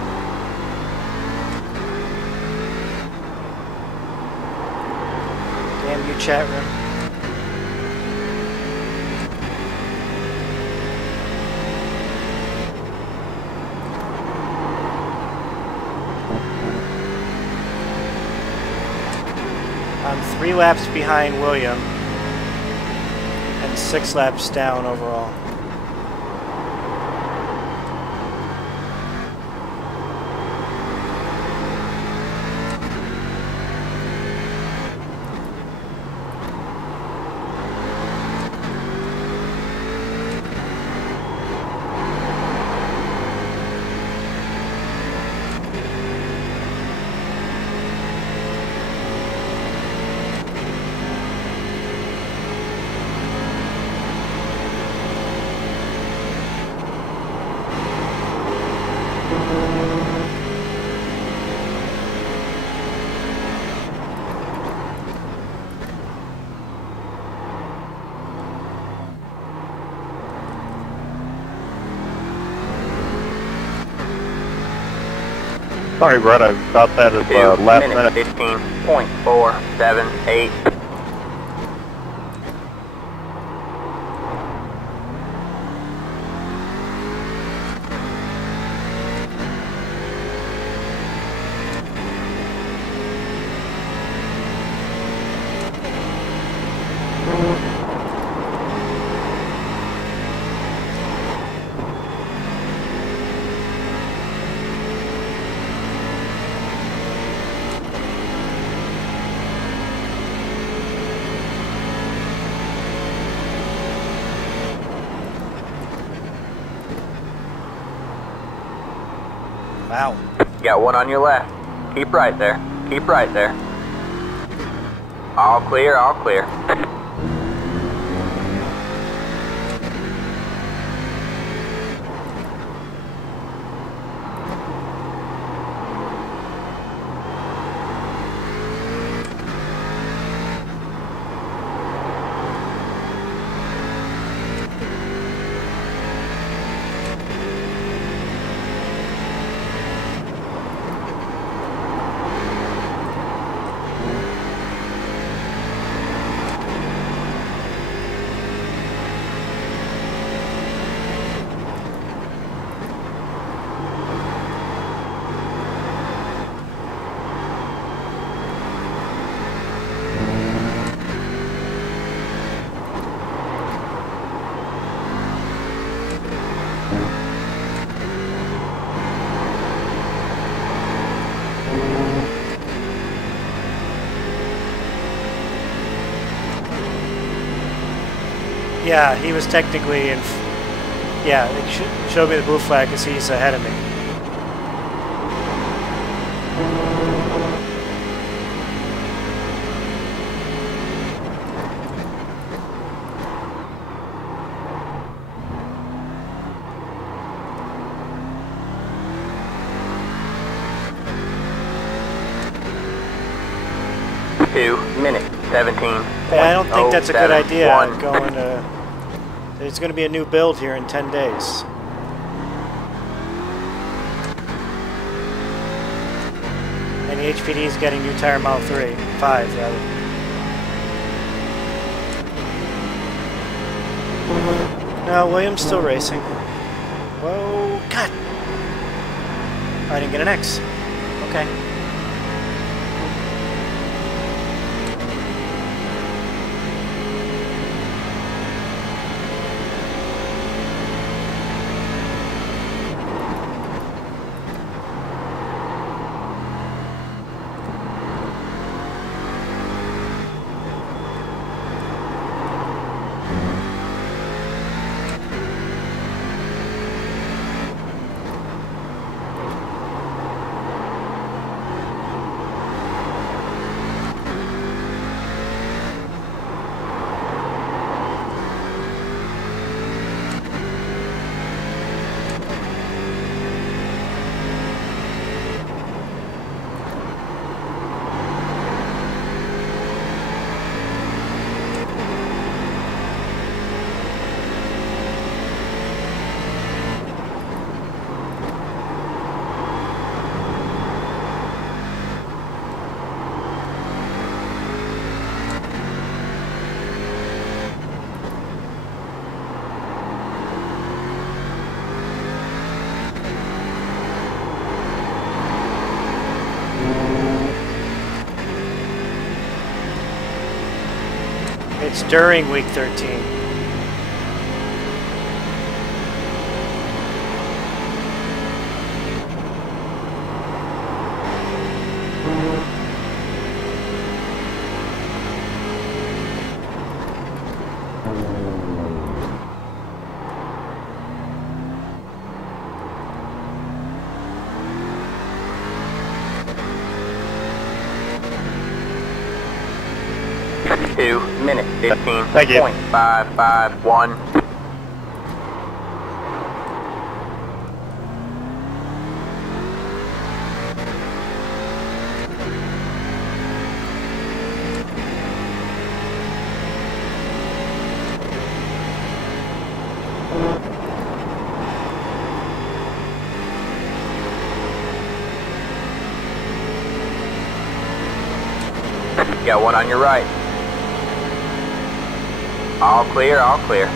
Damn you, chat room. I'm 3 laps behind William and 6 laps down overall. Sorry, Brett, I thought that as last minute. 15.478. Wow. You got one on your left. Keep right there. Keep right there. All clear, all clear. Yeah, he was technically in... Yeah, it showed me the blue flag because he's ahead of me. Minute 17. Yeah, I don't think that's a good idea. Going to... There's going to be a new build here in 10 days. And the HPD is getting new tire Model 3. 5, rather. No, William's still racing. Whoa, God! I didn't get an X. Okay. It's during week 13. Minute 15. Thank you. 0.551. Got one on your right. All clear, all clear.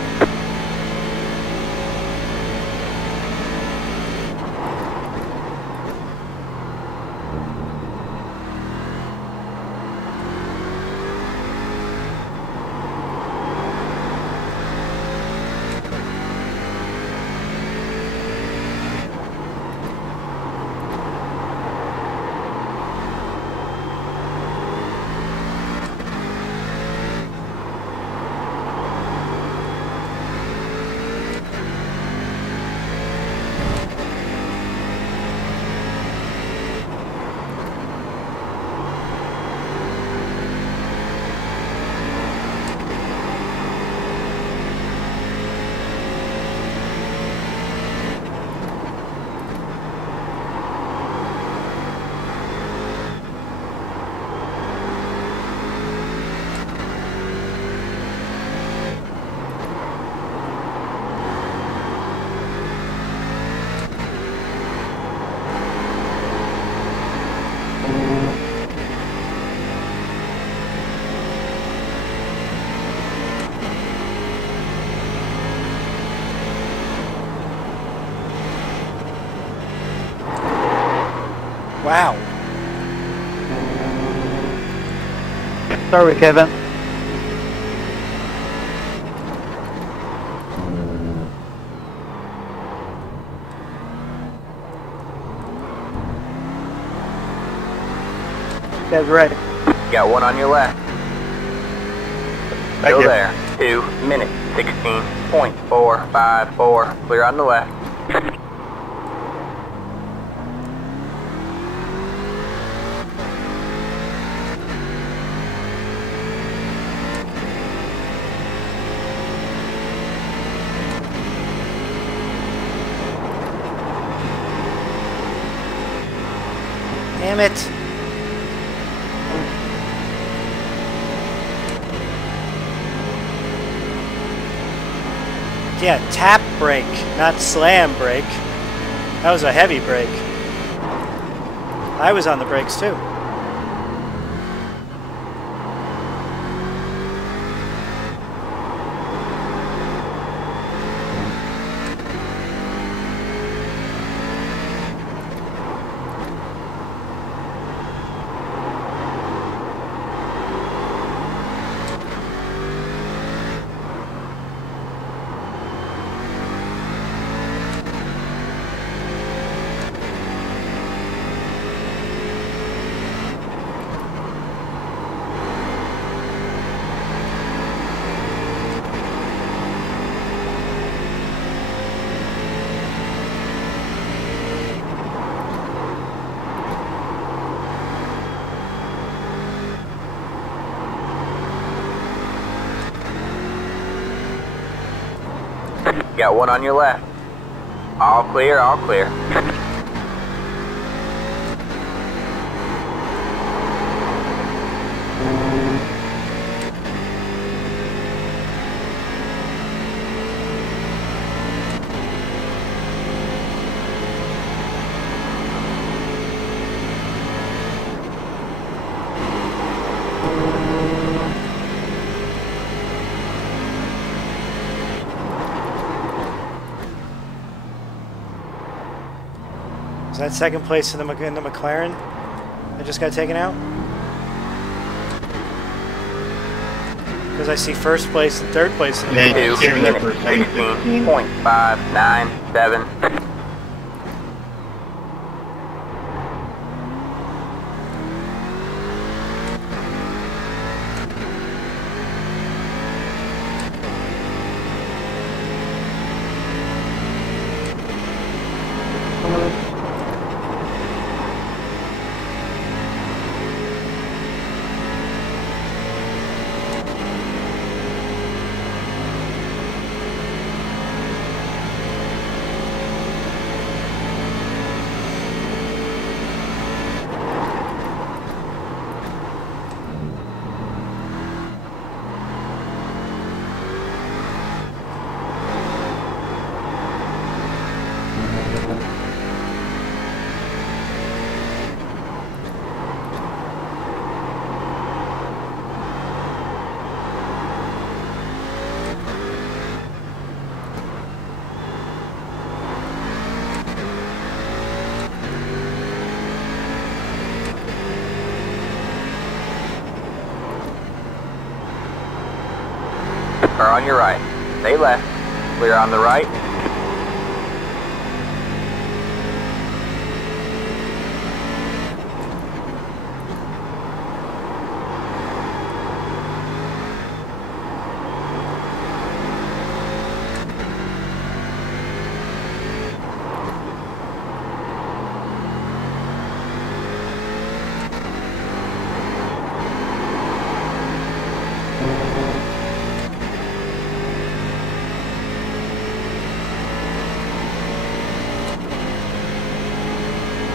Wow. Sorry, Kevin. Guys ready? Got one on your left. Thank Still you. there. 2 minutes, 16.454. Clear on the left. Damn it. Yeah, tap brake, not slam brake. That was a heavy brake. I was on the brakes too. Got one on your left. All clear, all clear. Is that second place in the McLaren that just got taken out? Because I see first place and third place in the Yeah, 2 here minutes, for a second. 16.597. Car on your right. Stay left. Clear on the right.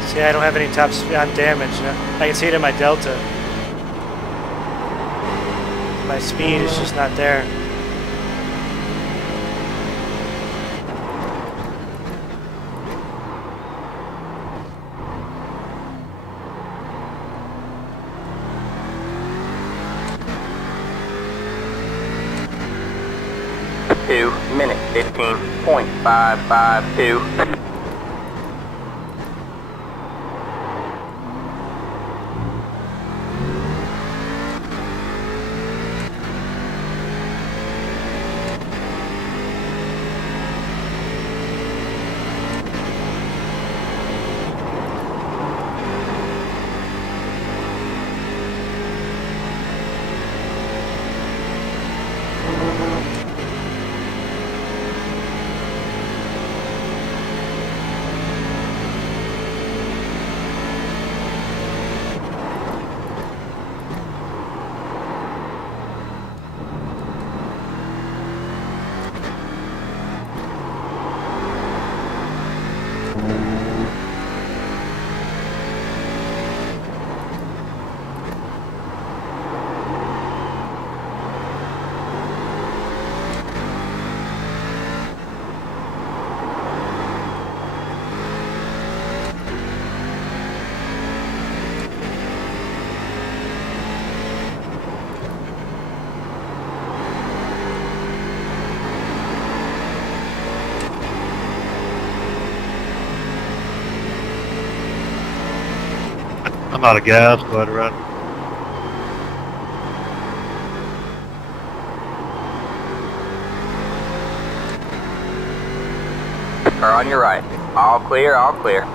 See, I don't have any top speed on damage. I can see it in my delta. My speed is just not there. Two minutes, 15.552. I'm out of gas, but around. Car on your right. All clear, all clear.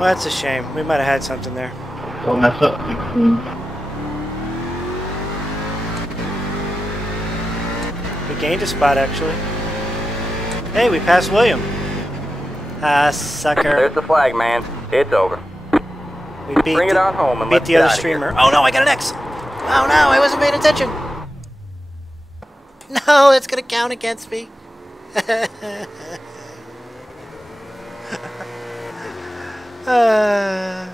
Well, that's a shame. We might have had something there. Don't mess up. We gained a spot, actually. Hey, we passed William. Ah, sucker. There's the flag, man. It's over. We beat Bring it on home and beat let's the get other out of here. streamer. Oh no, I got an X! Oh no, I wasn't paying attention! No, it's gonna count against me. uh,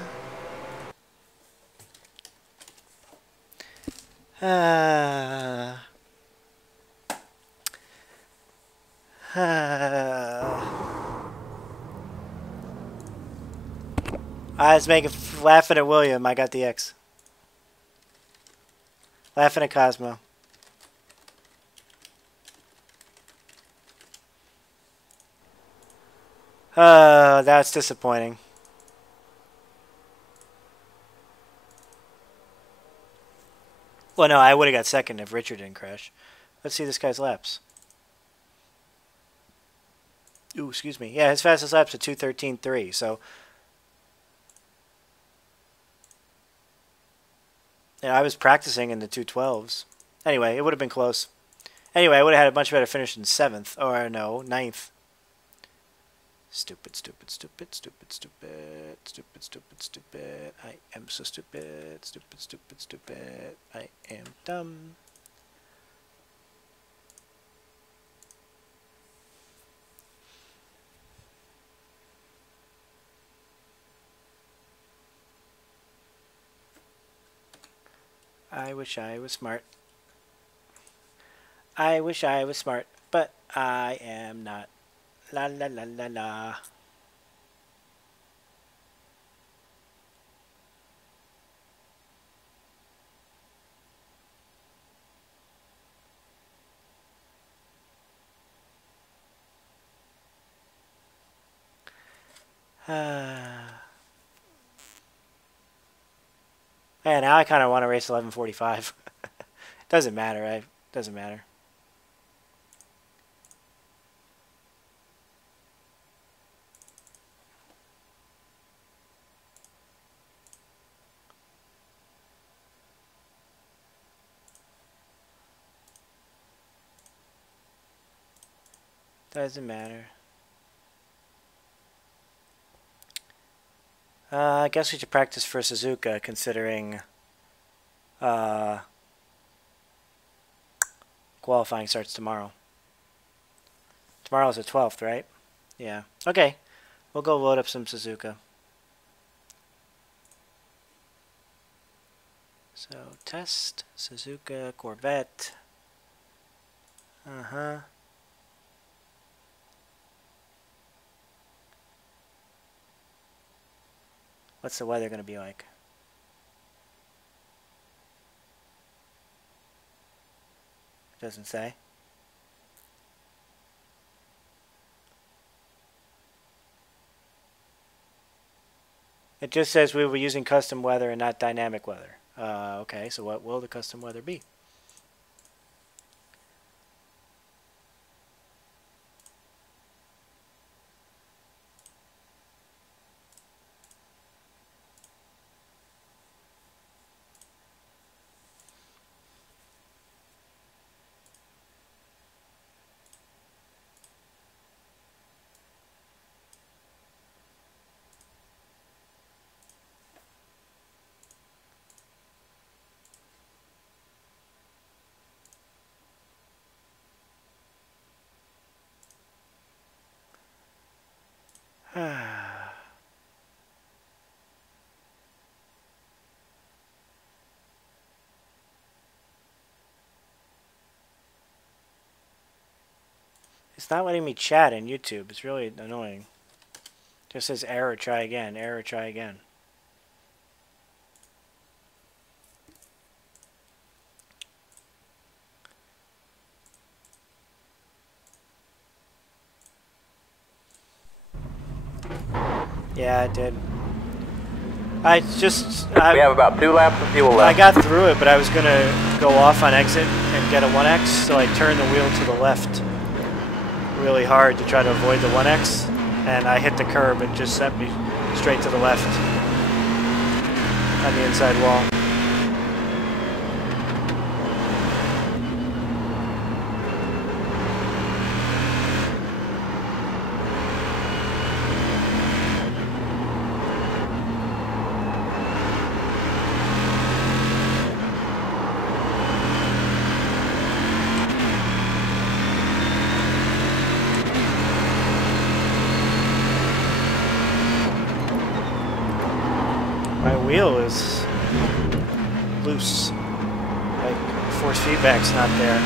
I was laughing at William. I got the X. Laughing at Cosmo. That's disappointing. Well, no, I would have got second if Richard didn't crash. Let's see this guy's laps. Ooh, excuse me. Yeah, his fastest laps are 2:13.3, so... Yeah, I was practicing in the 2:12s. Anyway, it would have been close. Anyway, I would have had a much better finish in 7th. Or, no, 9th. Stupid, stupid, stupid, stupid, stupid, stupid, stupid, stupid. I am so stupid, stupid, stupid, stupid. I am dumb. I wish I was smart. I wish I was smart, but I am not. La la la la la. Yeah, now I kind of want to race 11:45. Doesn't matter. Doesn't matter. Doesn't matter. I guess we should practice for Suzuka, considering qualifying starts tomorrow. Tomorrow's the 12th, right? Yeah. Okay. We'll go load up some Suzuka. So, test, Suzuka, Corvette. Uh-huh. What's the weather going to be like? Doesn't say. It just says we were using custom weather and not dynamic weather. Okay, so what will the custom weather be? It's not letting me chat in YouTube. It's really annoying. It just says error, try again, error, try again. Yeah, it did. We have about 2 laps of fuel left. I got through it, but I was going to go off on exit and get a 1X, so I turned the wheel to the left really hard to try to avoid the 1X, and I hit the curb and just sent me straight to the left on the inside wall. My wheel is loose, like force feedback's not there.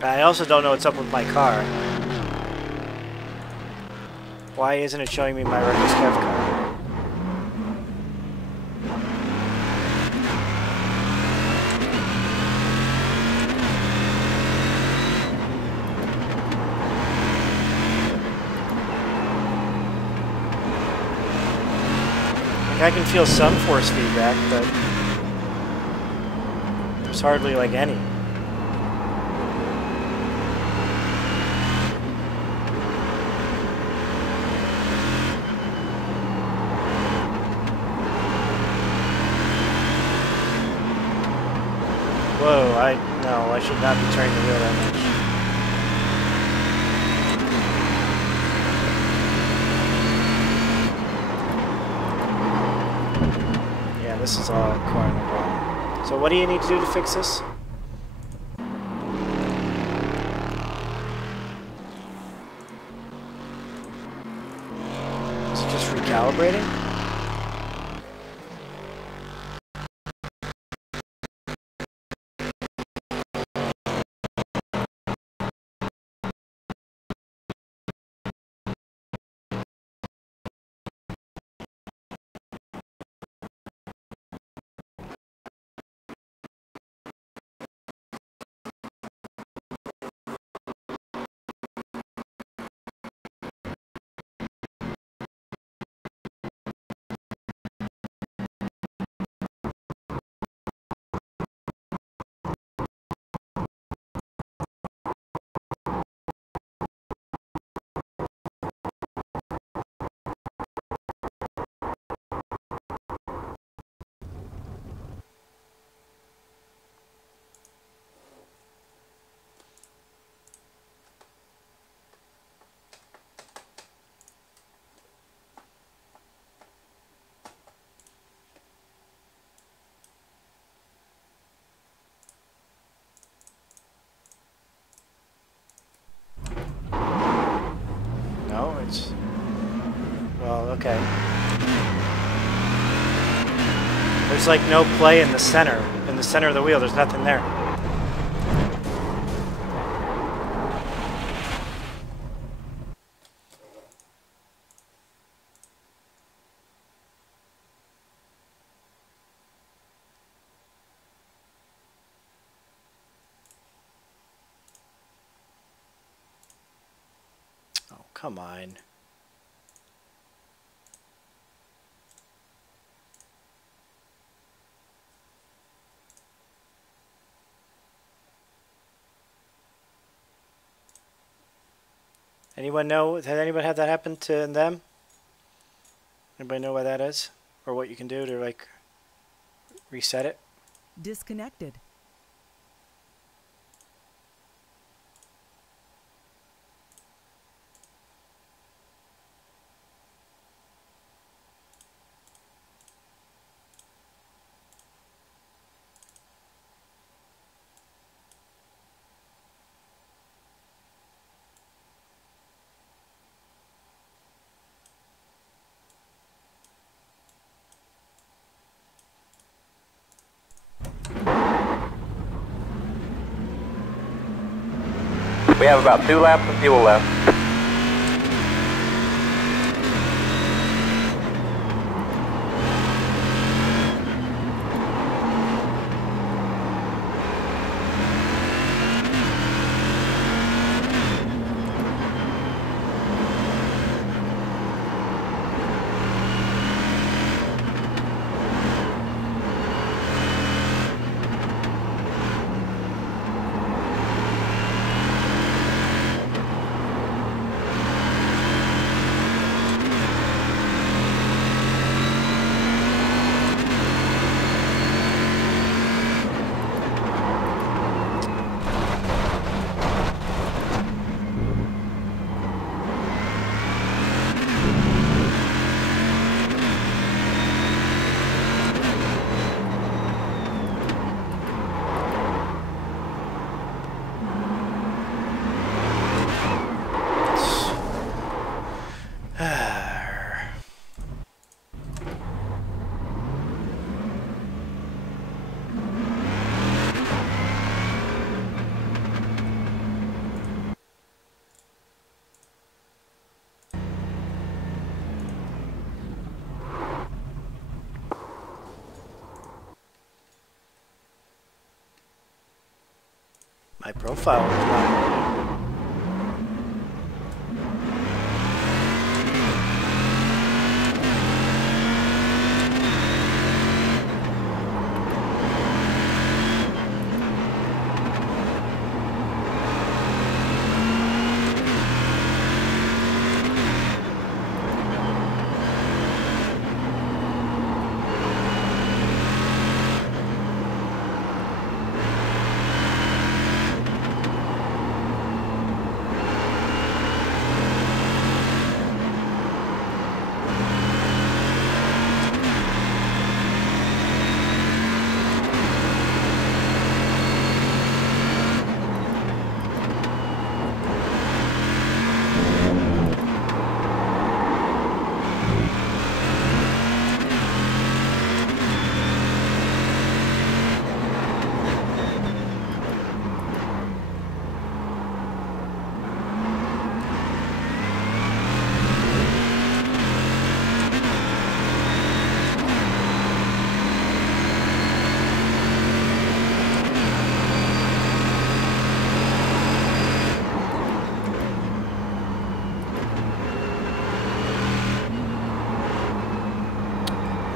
I also don't know what's up with my car. Why isn't it showing me my Reckless Kev car? Like I can feel some force feedback, but there's hardly like any. Whoa, no, I should not be turning the wheel that much. Yeah, this is all quite a problem. So what do you need to do to fix this? Is it just recalibrating? No, it's... Well, okay. There's like no play in the center of the wheel. There's nothing there. Oh, come on. Anyone know? Has anybody had that happen to them? Anybody know why that is? Or what you can do to like reset it? Disconnected. We have about 2 laps of fuel left. My profile is not.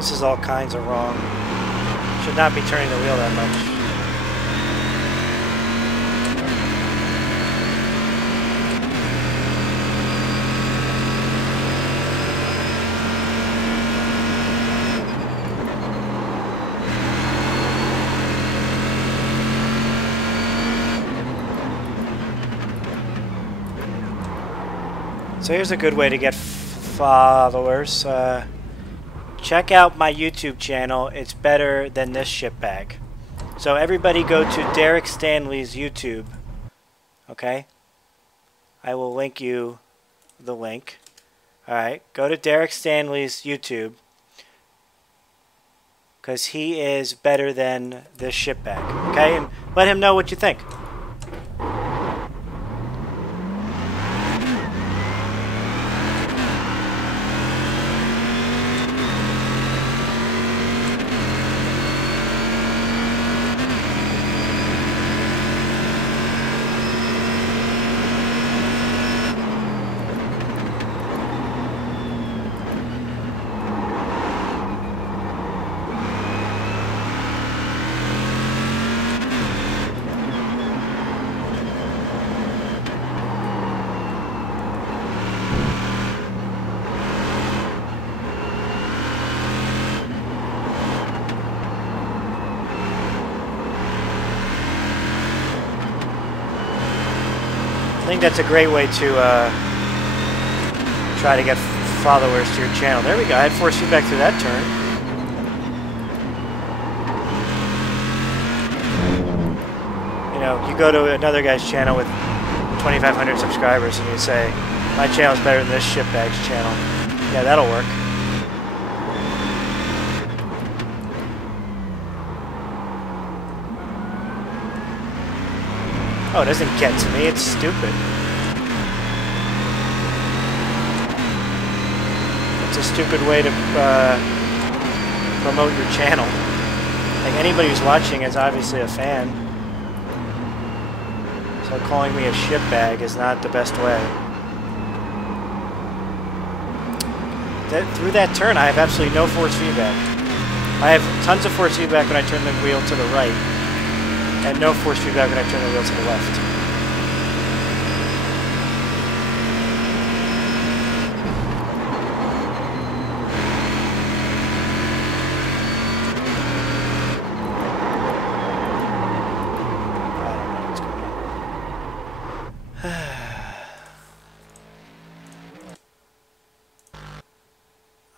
This is all kinds of wrong. Should not be turning the wheel that much. So here's a good way to get followers. Check out my YouTube channel. It's better than this shitbag. So everybody go to Derek Stanley's YouTube. Okay? I will link you the link. Alright, go to Derek Stanley's YouTube. Because he is better than this shitbag. Okay? And let him know what you think. I think that's a great way to try to get followers to your channel. There we go. I had force feedback through that turn. You know, you go to another guy's channel with 2,500 subscribers and you say, my channel's better than this shitbag's channel. Yeah, that'll work. Oh, it doesn't get to me. It's stupid. It's a stupid way to promote your channel. Like, anybody who's watching is obviously a fan. So calling me a shitbag is not the best way. Through that turn, I have absolutely no force feedback. I have tons of force feedback when I turn the wheel to the right, and no force feedback when I turn the wheel to the left.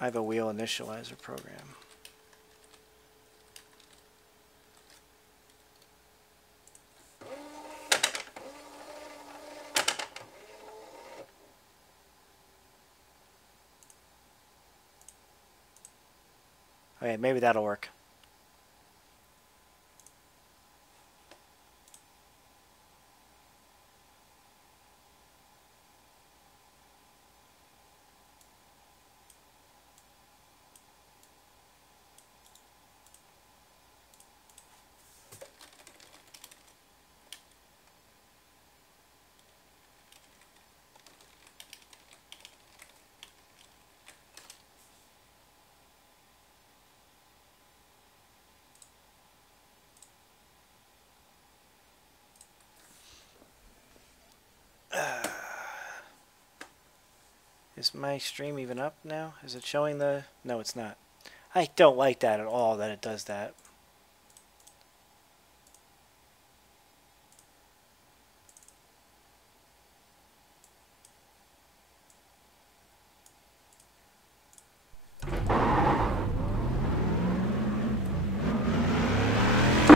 I have a wheel initializer program. Okay, maybe that'll work. Is my stream even up now? Is it showing the... No, it's not. I don't like that at all, that it does that.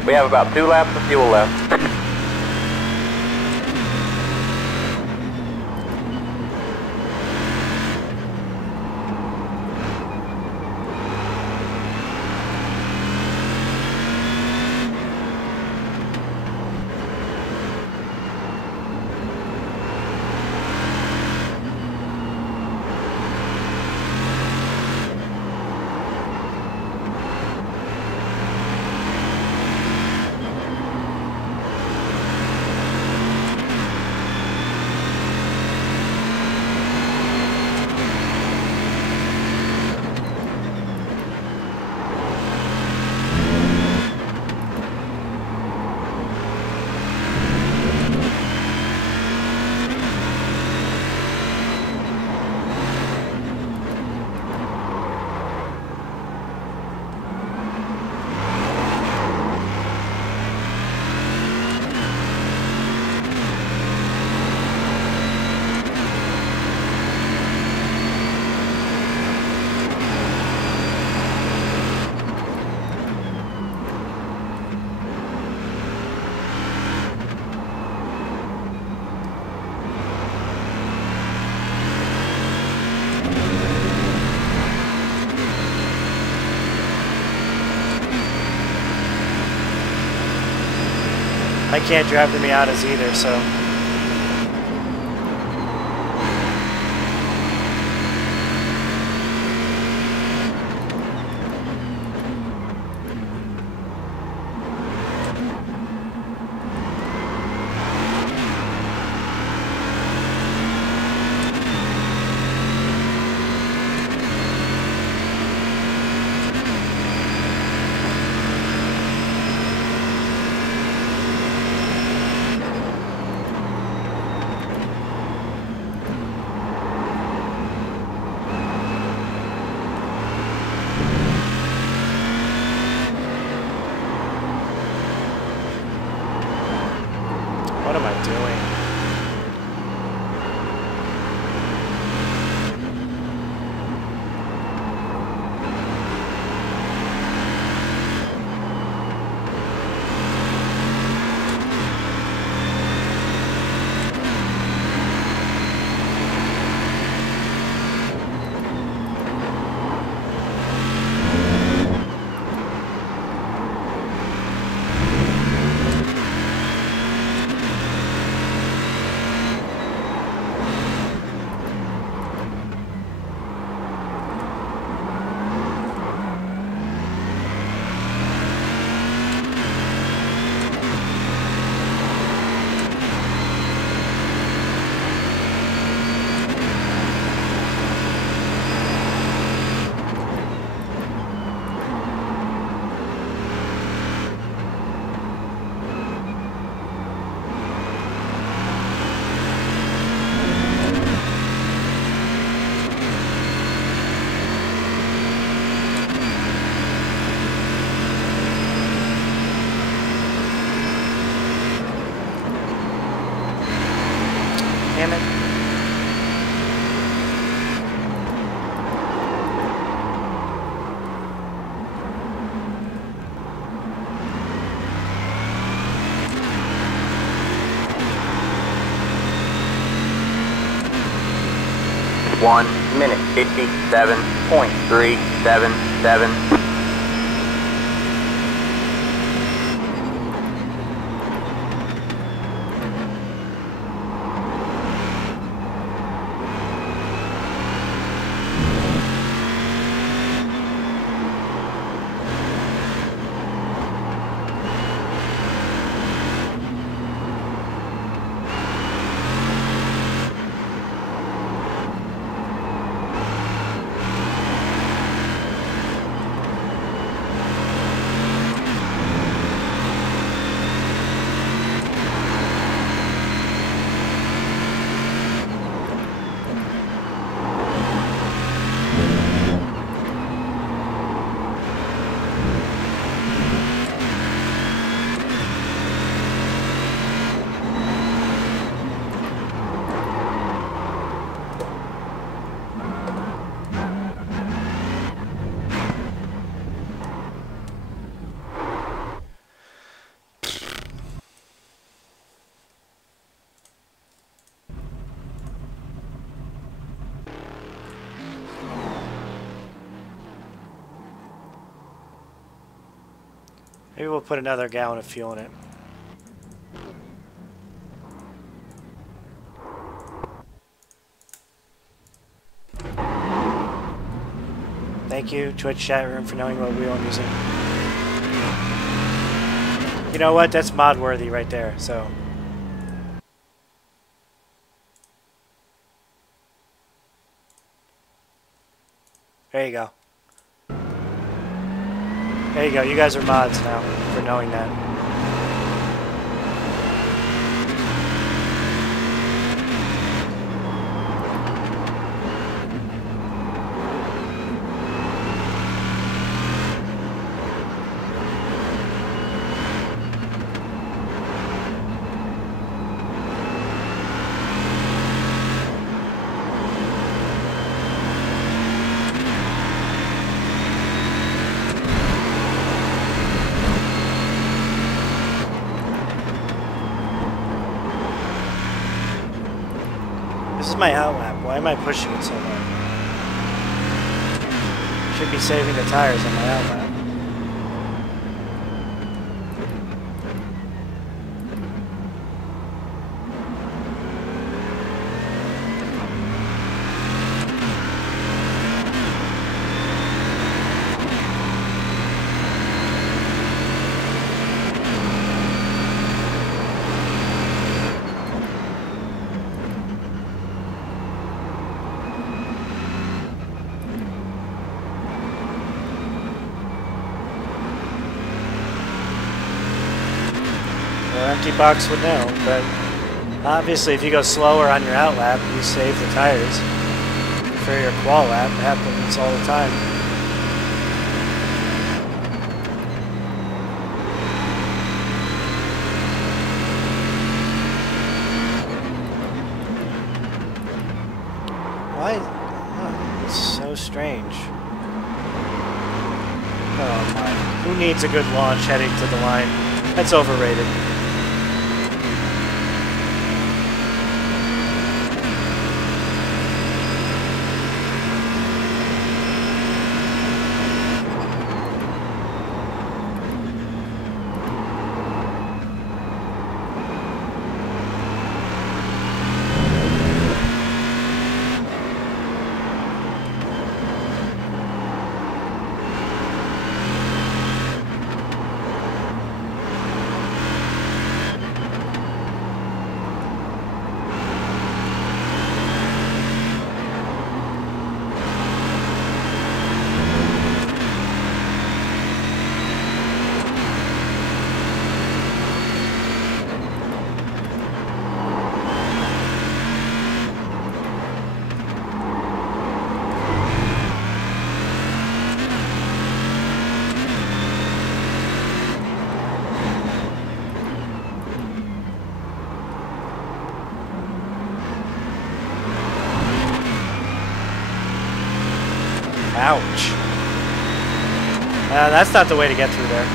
We have about 2 laps of fuel left. I can't drive the Miatas either, so... What am I doing? Damn it. 1 minute 57.377. Maybe we'll put another gallon of fuel in it. Thank you, Twitch chat room, for knowing what wheel I'm using. You know what? That's mod worthy right there, so. There you go. There you go. You guys are mods now for knowing that. This is my outlap. Why am I pushing it so hard? Should be saving the tires on my outlap. Empty box would know, but obviously if you go slower on your outlap, you save the tires. For your qual lap, it happens all the time. Why? Oh, it's so strange. Oh my. Who needs a good launch heading to the line? That's overrated. Ouch. That's not the way to get through there.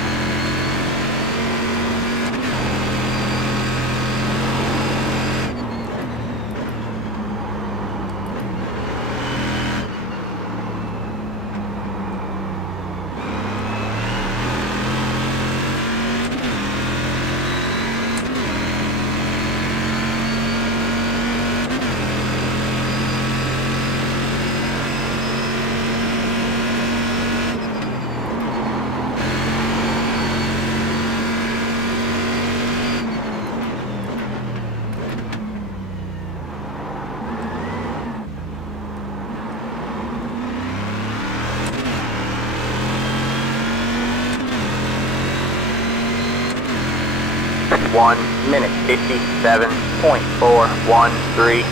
One minute 57.413.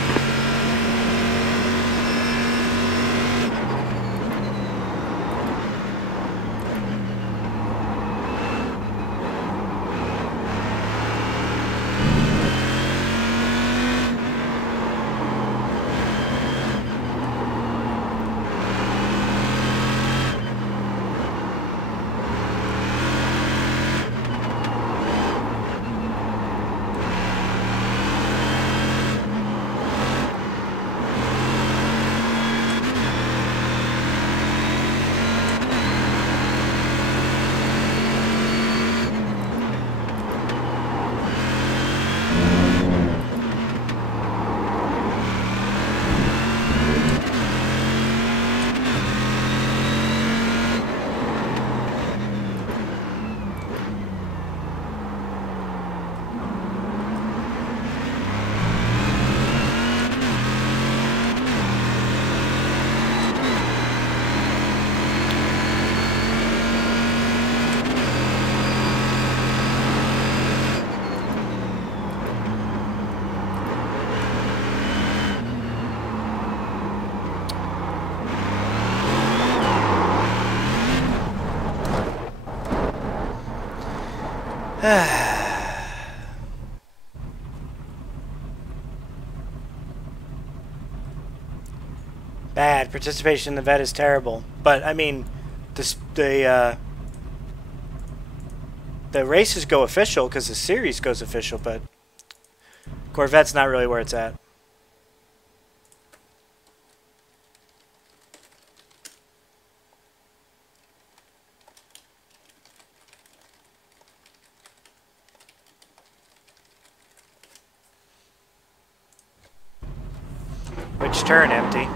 Bad. Participation in the vet is terrible. But, I mean, the races go official because the series goes official, but Corvette's not really where it's at. Which turn, empty?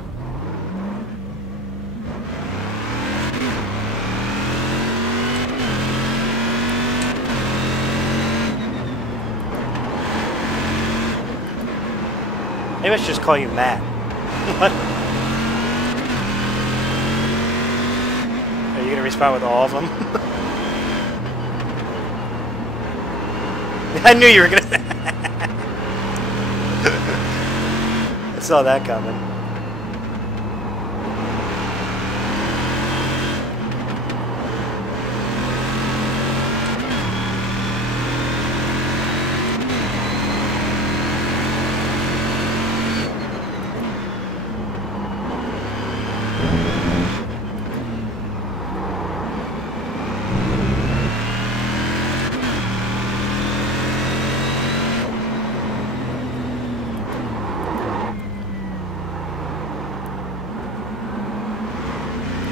Maybe I should just call you Matt. What? Are you going to respond with all of them? I knew you were going to... I saw that coming.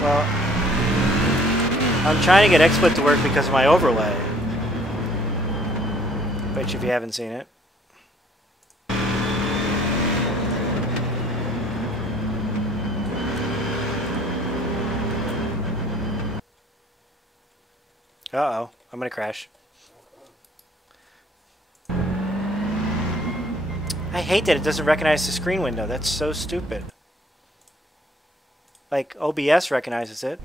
Well, I'm trying to get XSplit to work because of my overlay. Bet you if you haven't seen it. Uh-oh, I'm gonna crash. I hate that it doesn't recognize the screen window. That's so stupid. Like, OBS recognizes it.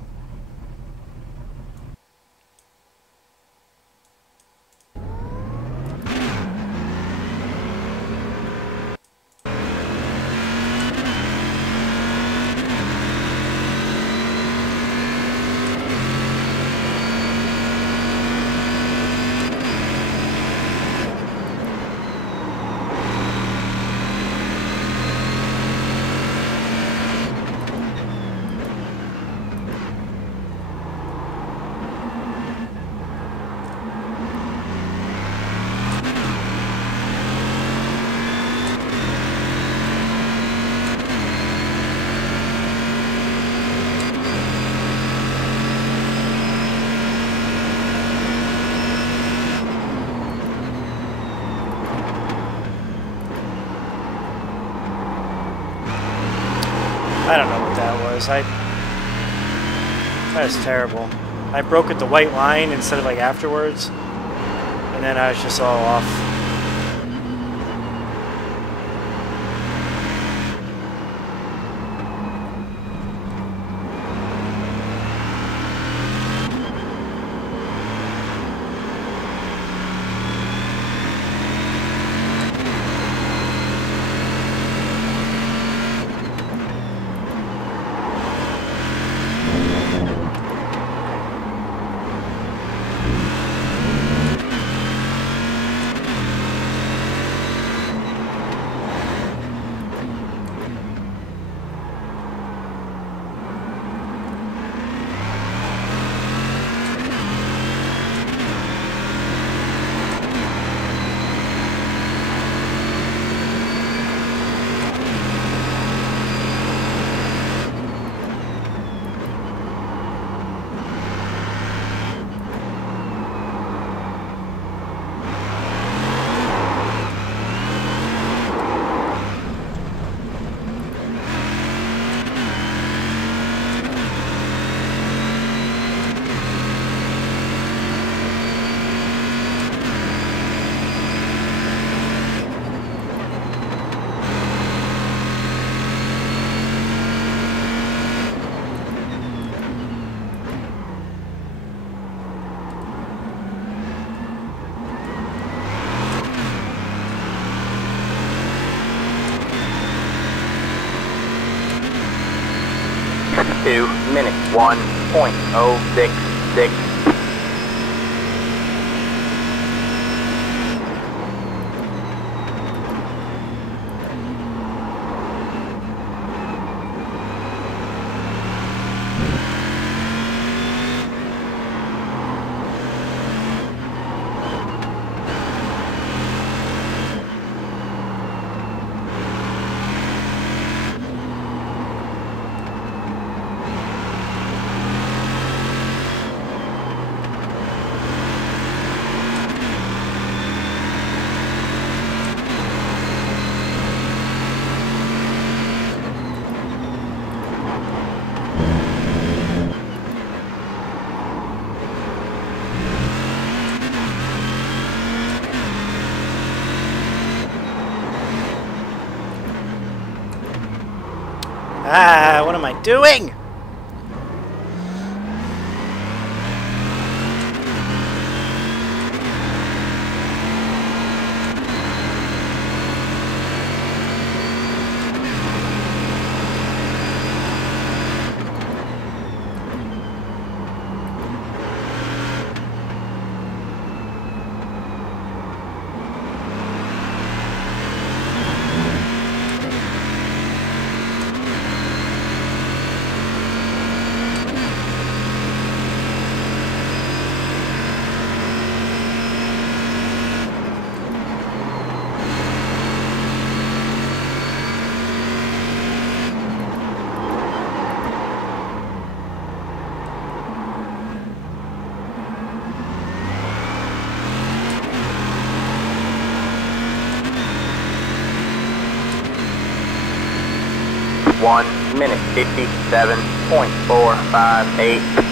I don't know what that was. That was terrible. I broke at the white line instead of like afterwards, and then I was just all off. Minute 1.066. Ah, what am I doing? Minute 57.458.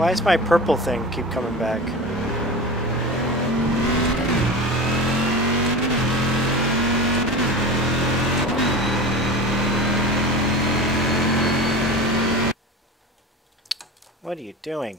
why does my purple thing keep coming back? What are you doing?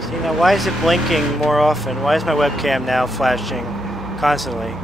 See, now why is it blinking more often? Why is my webcam now flashing constantly?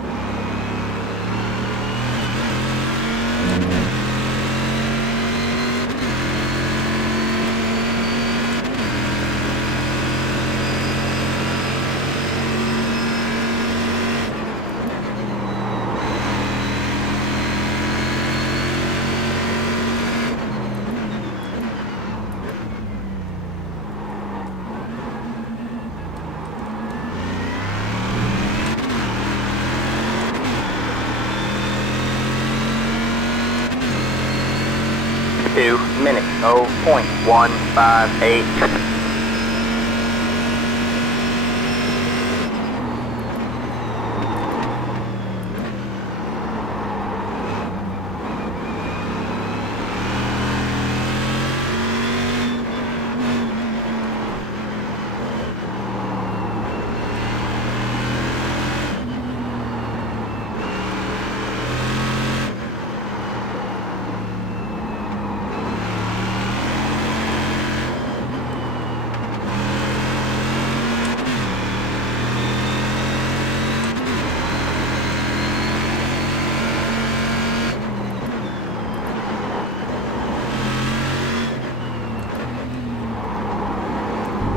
Minutes 0.158.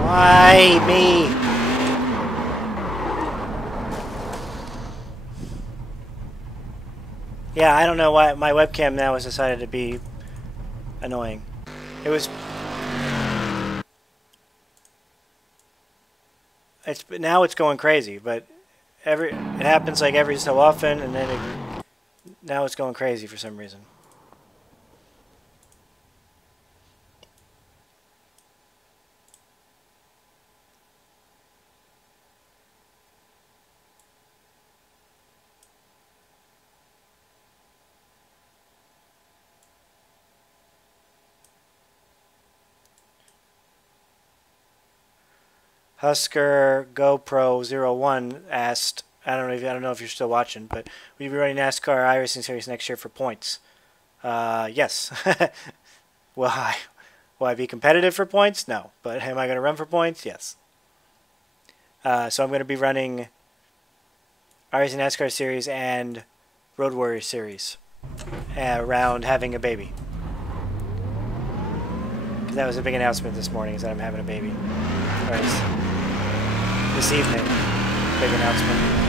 Why me? Yeah, I don't know why my webcam now has decided to be annoying. It was... now it's going crazy, but it happens like every so often, and then now it's going crazy for some reason. Husker GoPro 01 asked, I don't know if you're still watching, but will you be running NASCAR iRacing Series next year for points? Yes. Will I be competitive for points? No. But am I going to run for points? Yes. So I'm going to be running iRacing NASCAR Series and Road Warrior Series. around having a baby. That was a big announcement this morning, is that I'm having a baby. Or this evening, big announcement.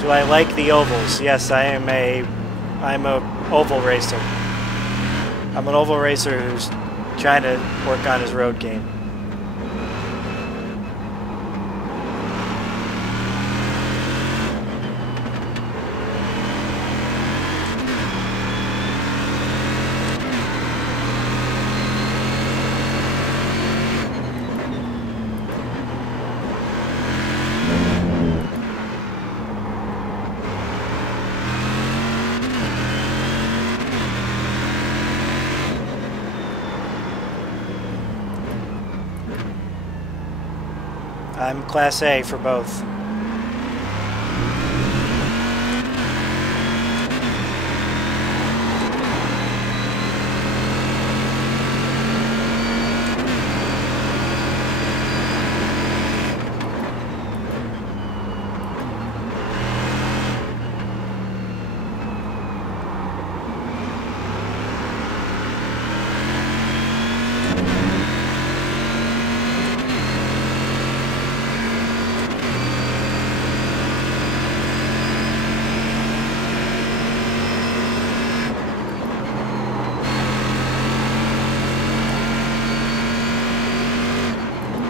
Do I like the ovals? Yes, I'm a oval racer. I'm an oval racer who's trying to work on his road game. I'm Class A for both.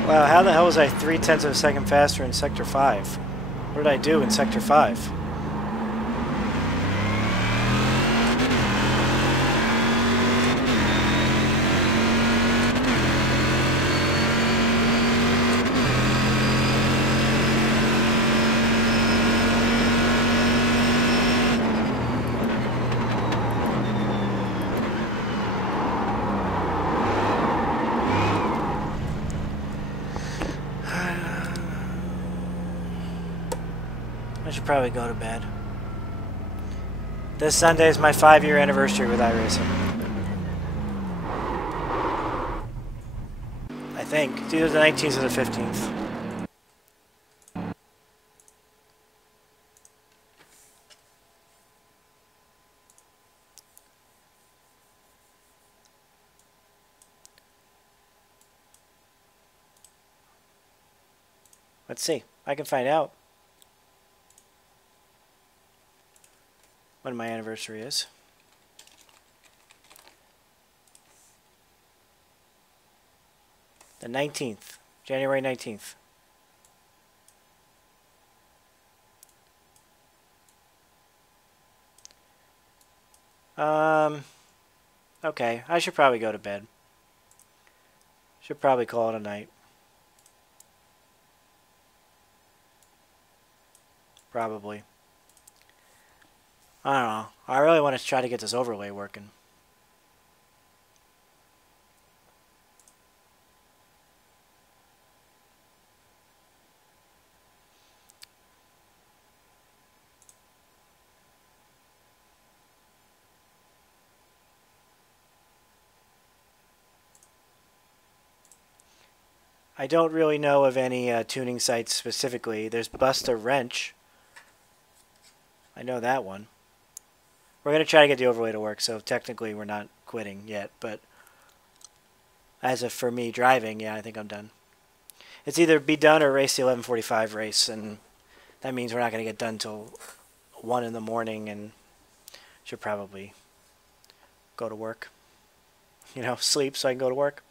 Wow, how the hell was I 0.3 of a second faster in Sector 5? What did I do in Sector 5? I should probably go to bed. This Sunday is my 5-year anniversary with Iracing. I think. It's either the 19th or the 15th. Let's see. I can find out when my anniversary is. The 19th. January 19th. Okay. I should probably go to bed. Should probably call it a night. Probably. I don't know. I really want to try to get this overlay working. I don't really know of any tuning sites specifically. There's Bust a Wrench. I know that one. We're going to try to get the overlay to work, so technically we're not quitting yet, but as of for me driving, yeah, I think I'm done. It's either be done or race the 11:45 race, and that means we're not going to get done till 1 in the morning, and should probably go to work. You know, sleep so I can go to work.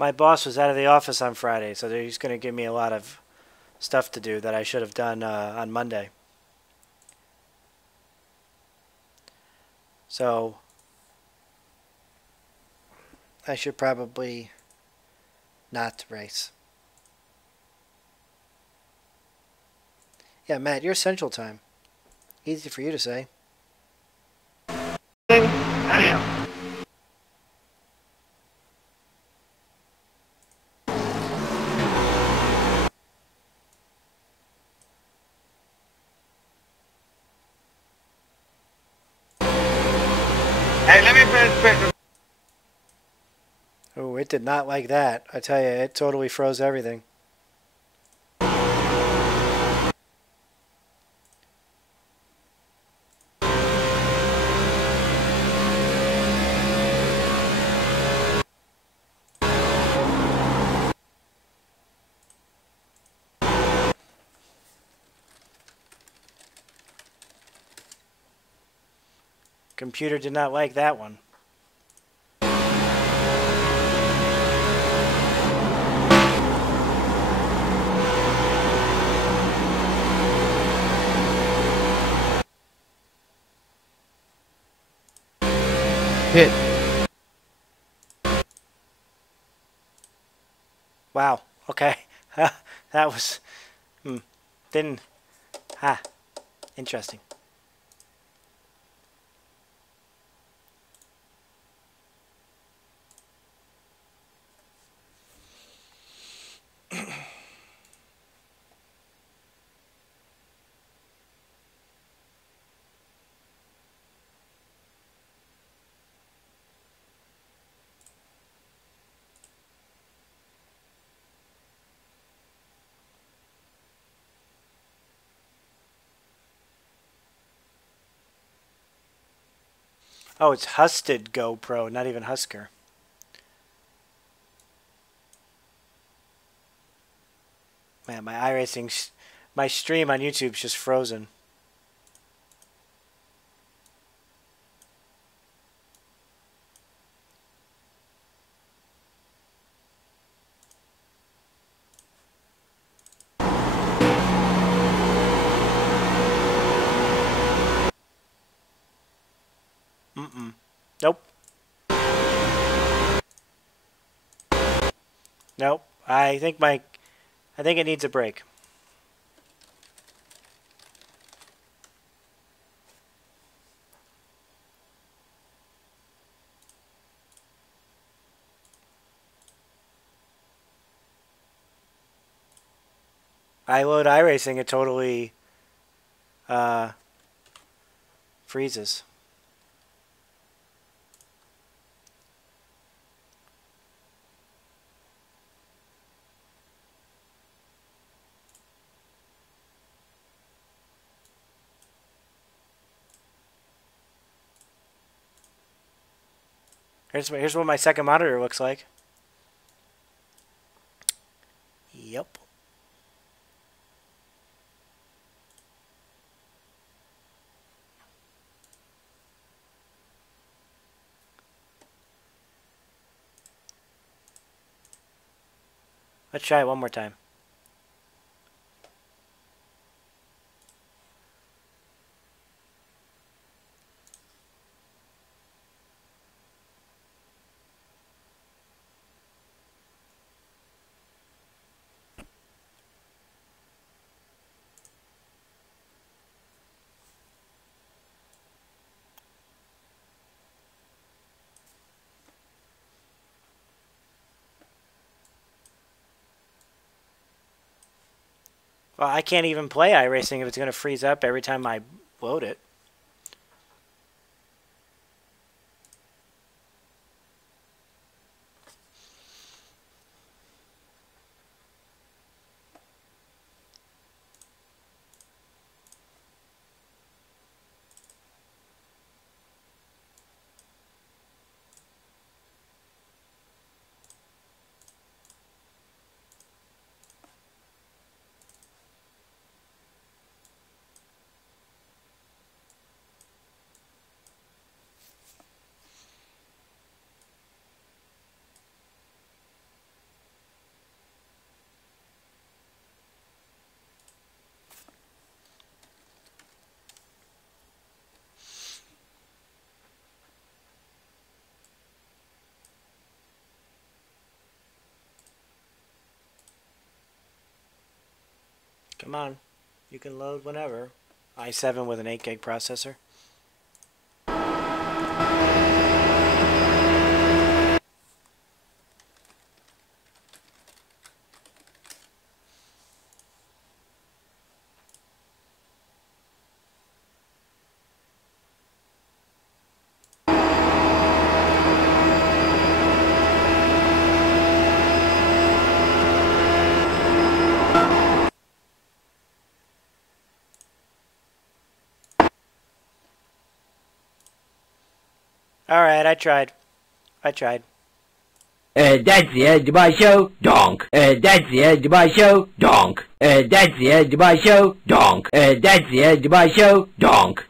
My boss was out of the office on Friday, so he's going to give me a lot of stuff to do that I should have done on Monday. So I should probably not race. Yeah, Matt, you're Central Time. Easy for you to say. Hey, let me finish. Oh, it did not like that. I tell you, it totally froze everything. Computer did not like that one. Hit. Wow. Okay. That was... didn't... Interesting. Oh, it's Husted GoPro, not even Husker. Man, my iRacing, my stream on YouTube's just frozen. Nope. Nope. I think it needs a break. I load iRacing, it totally freezes. Here's what my second monitor looks like. Yep. Let's try it one more time. Well, I can't even play iRacing if it's going to freeze up every time I load it. Come on. You can load whenever. i7 with an 8 gig processor. Alright, I tried. That's the end of my show, donk. That's the end of my show, donk. That's the end of my show, donk. That's the end of my show, donk.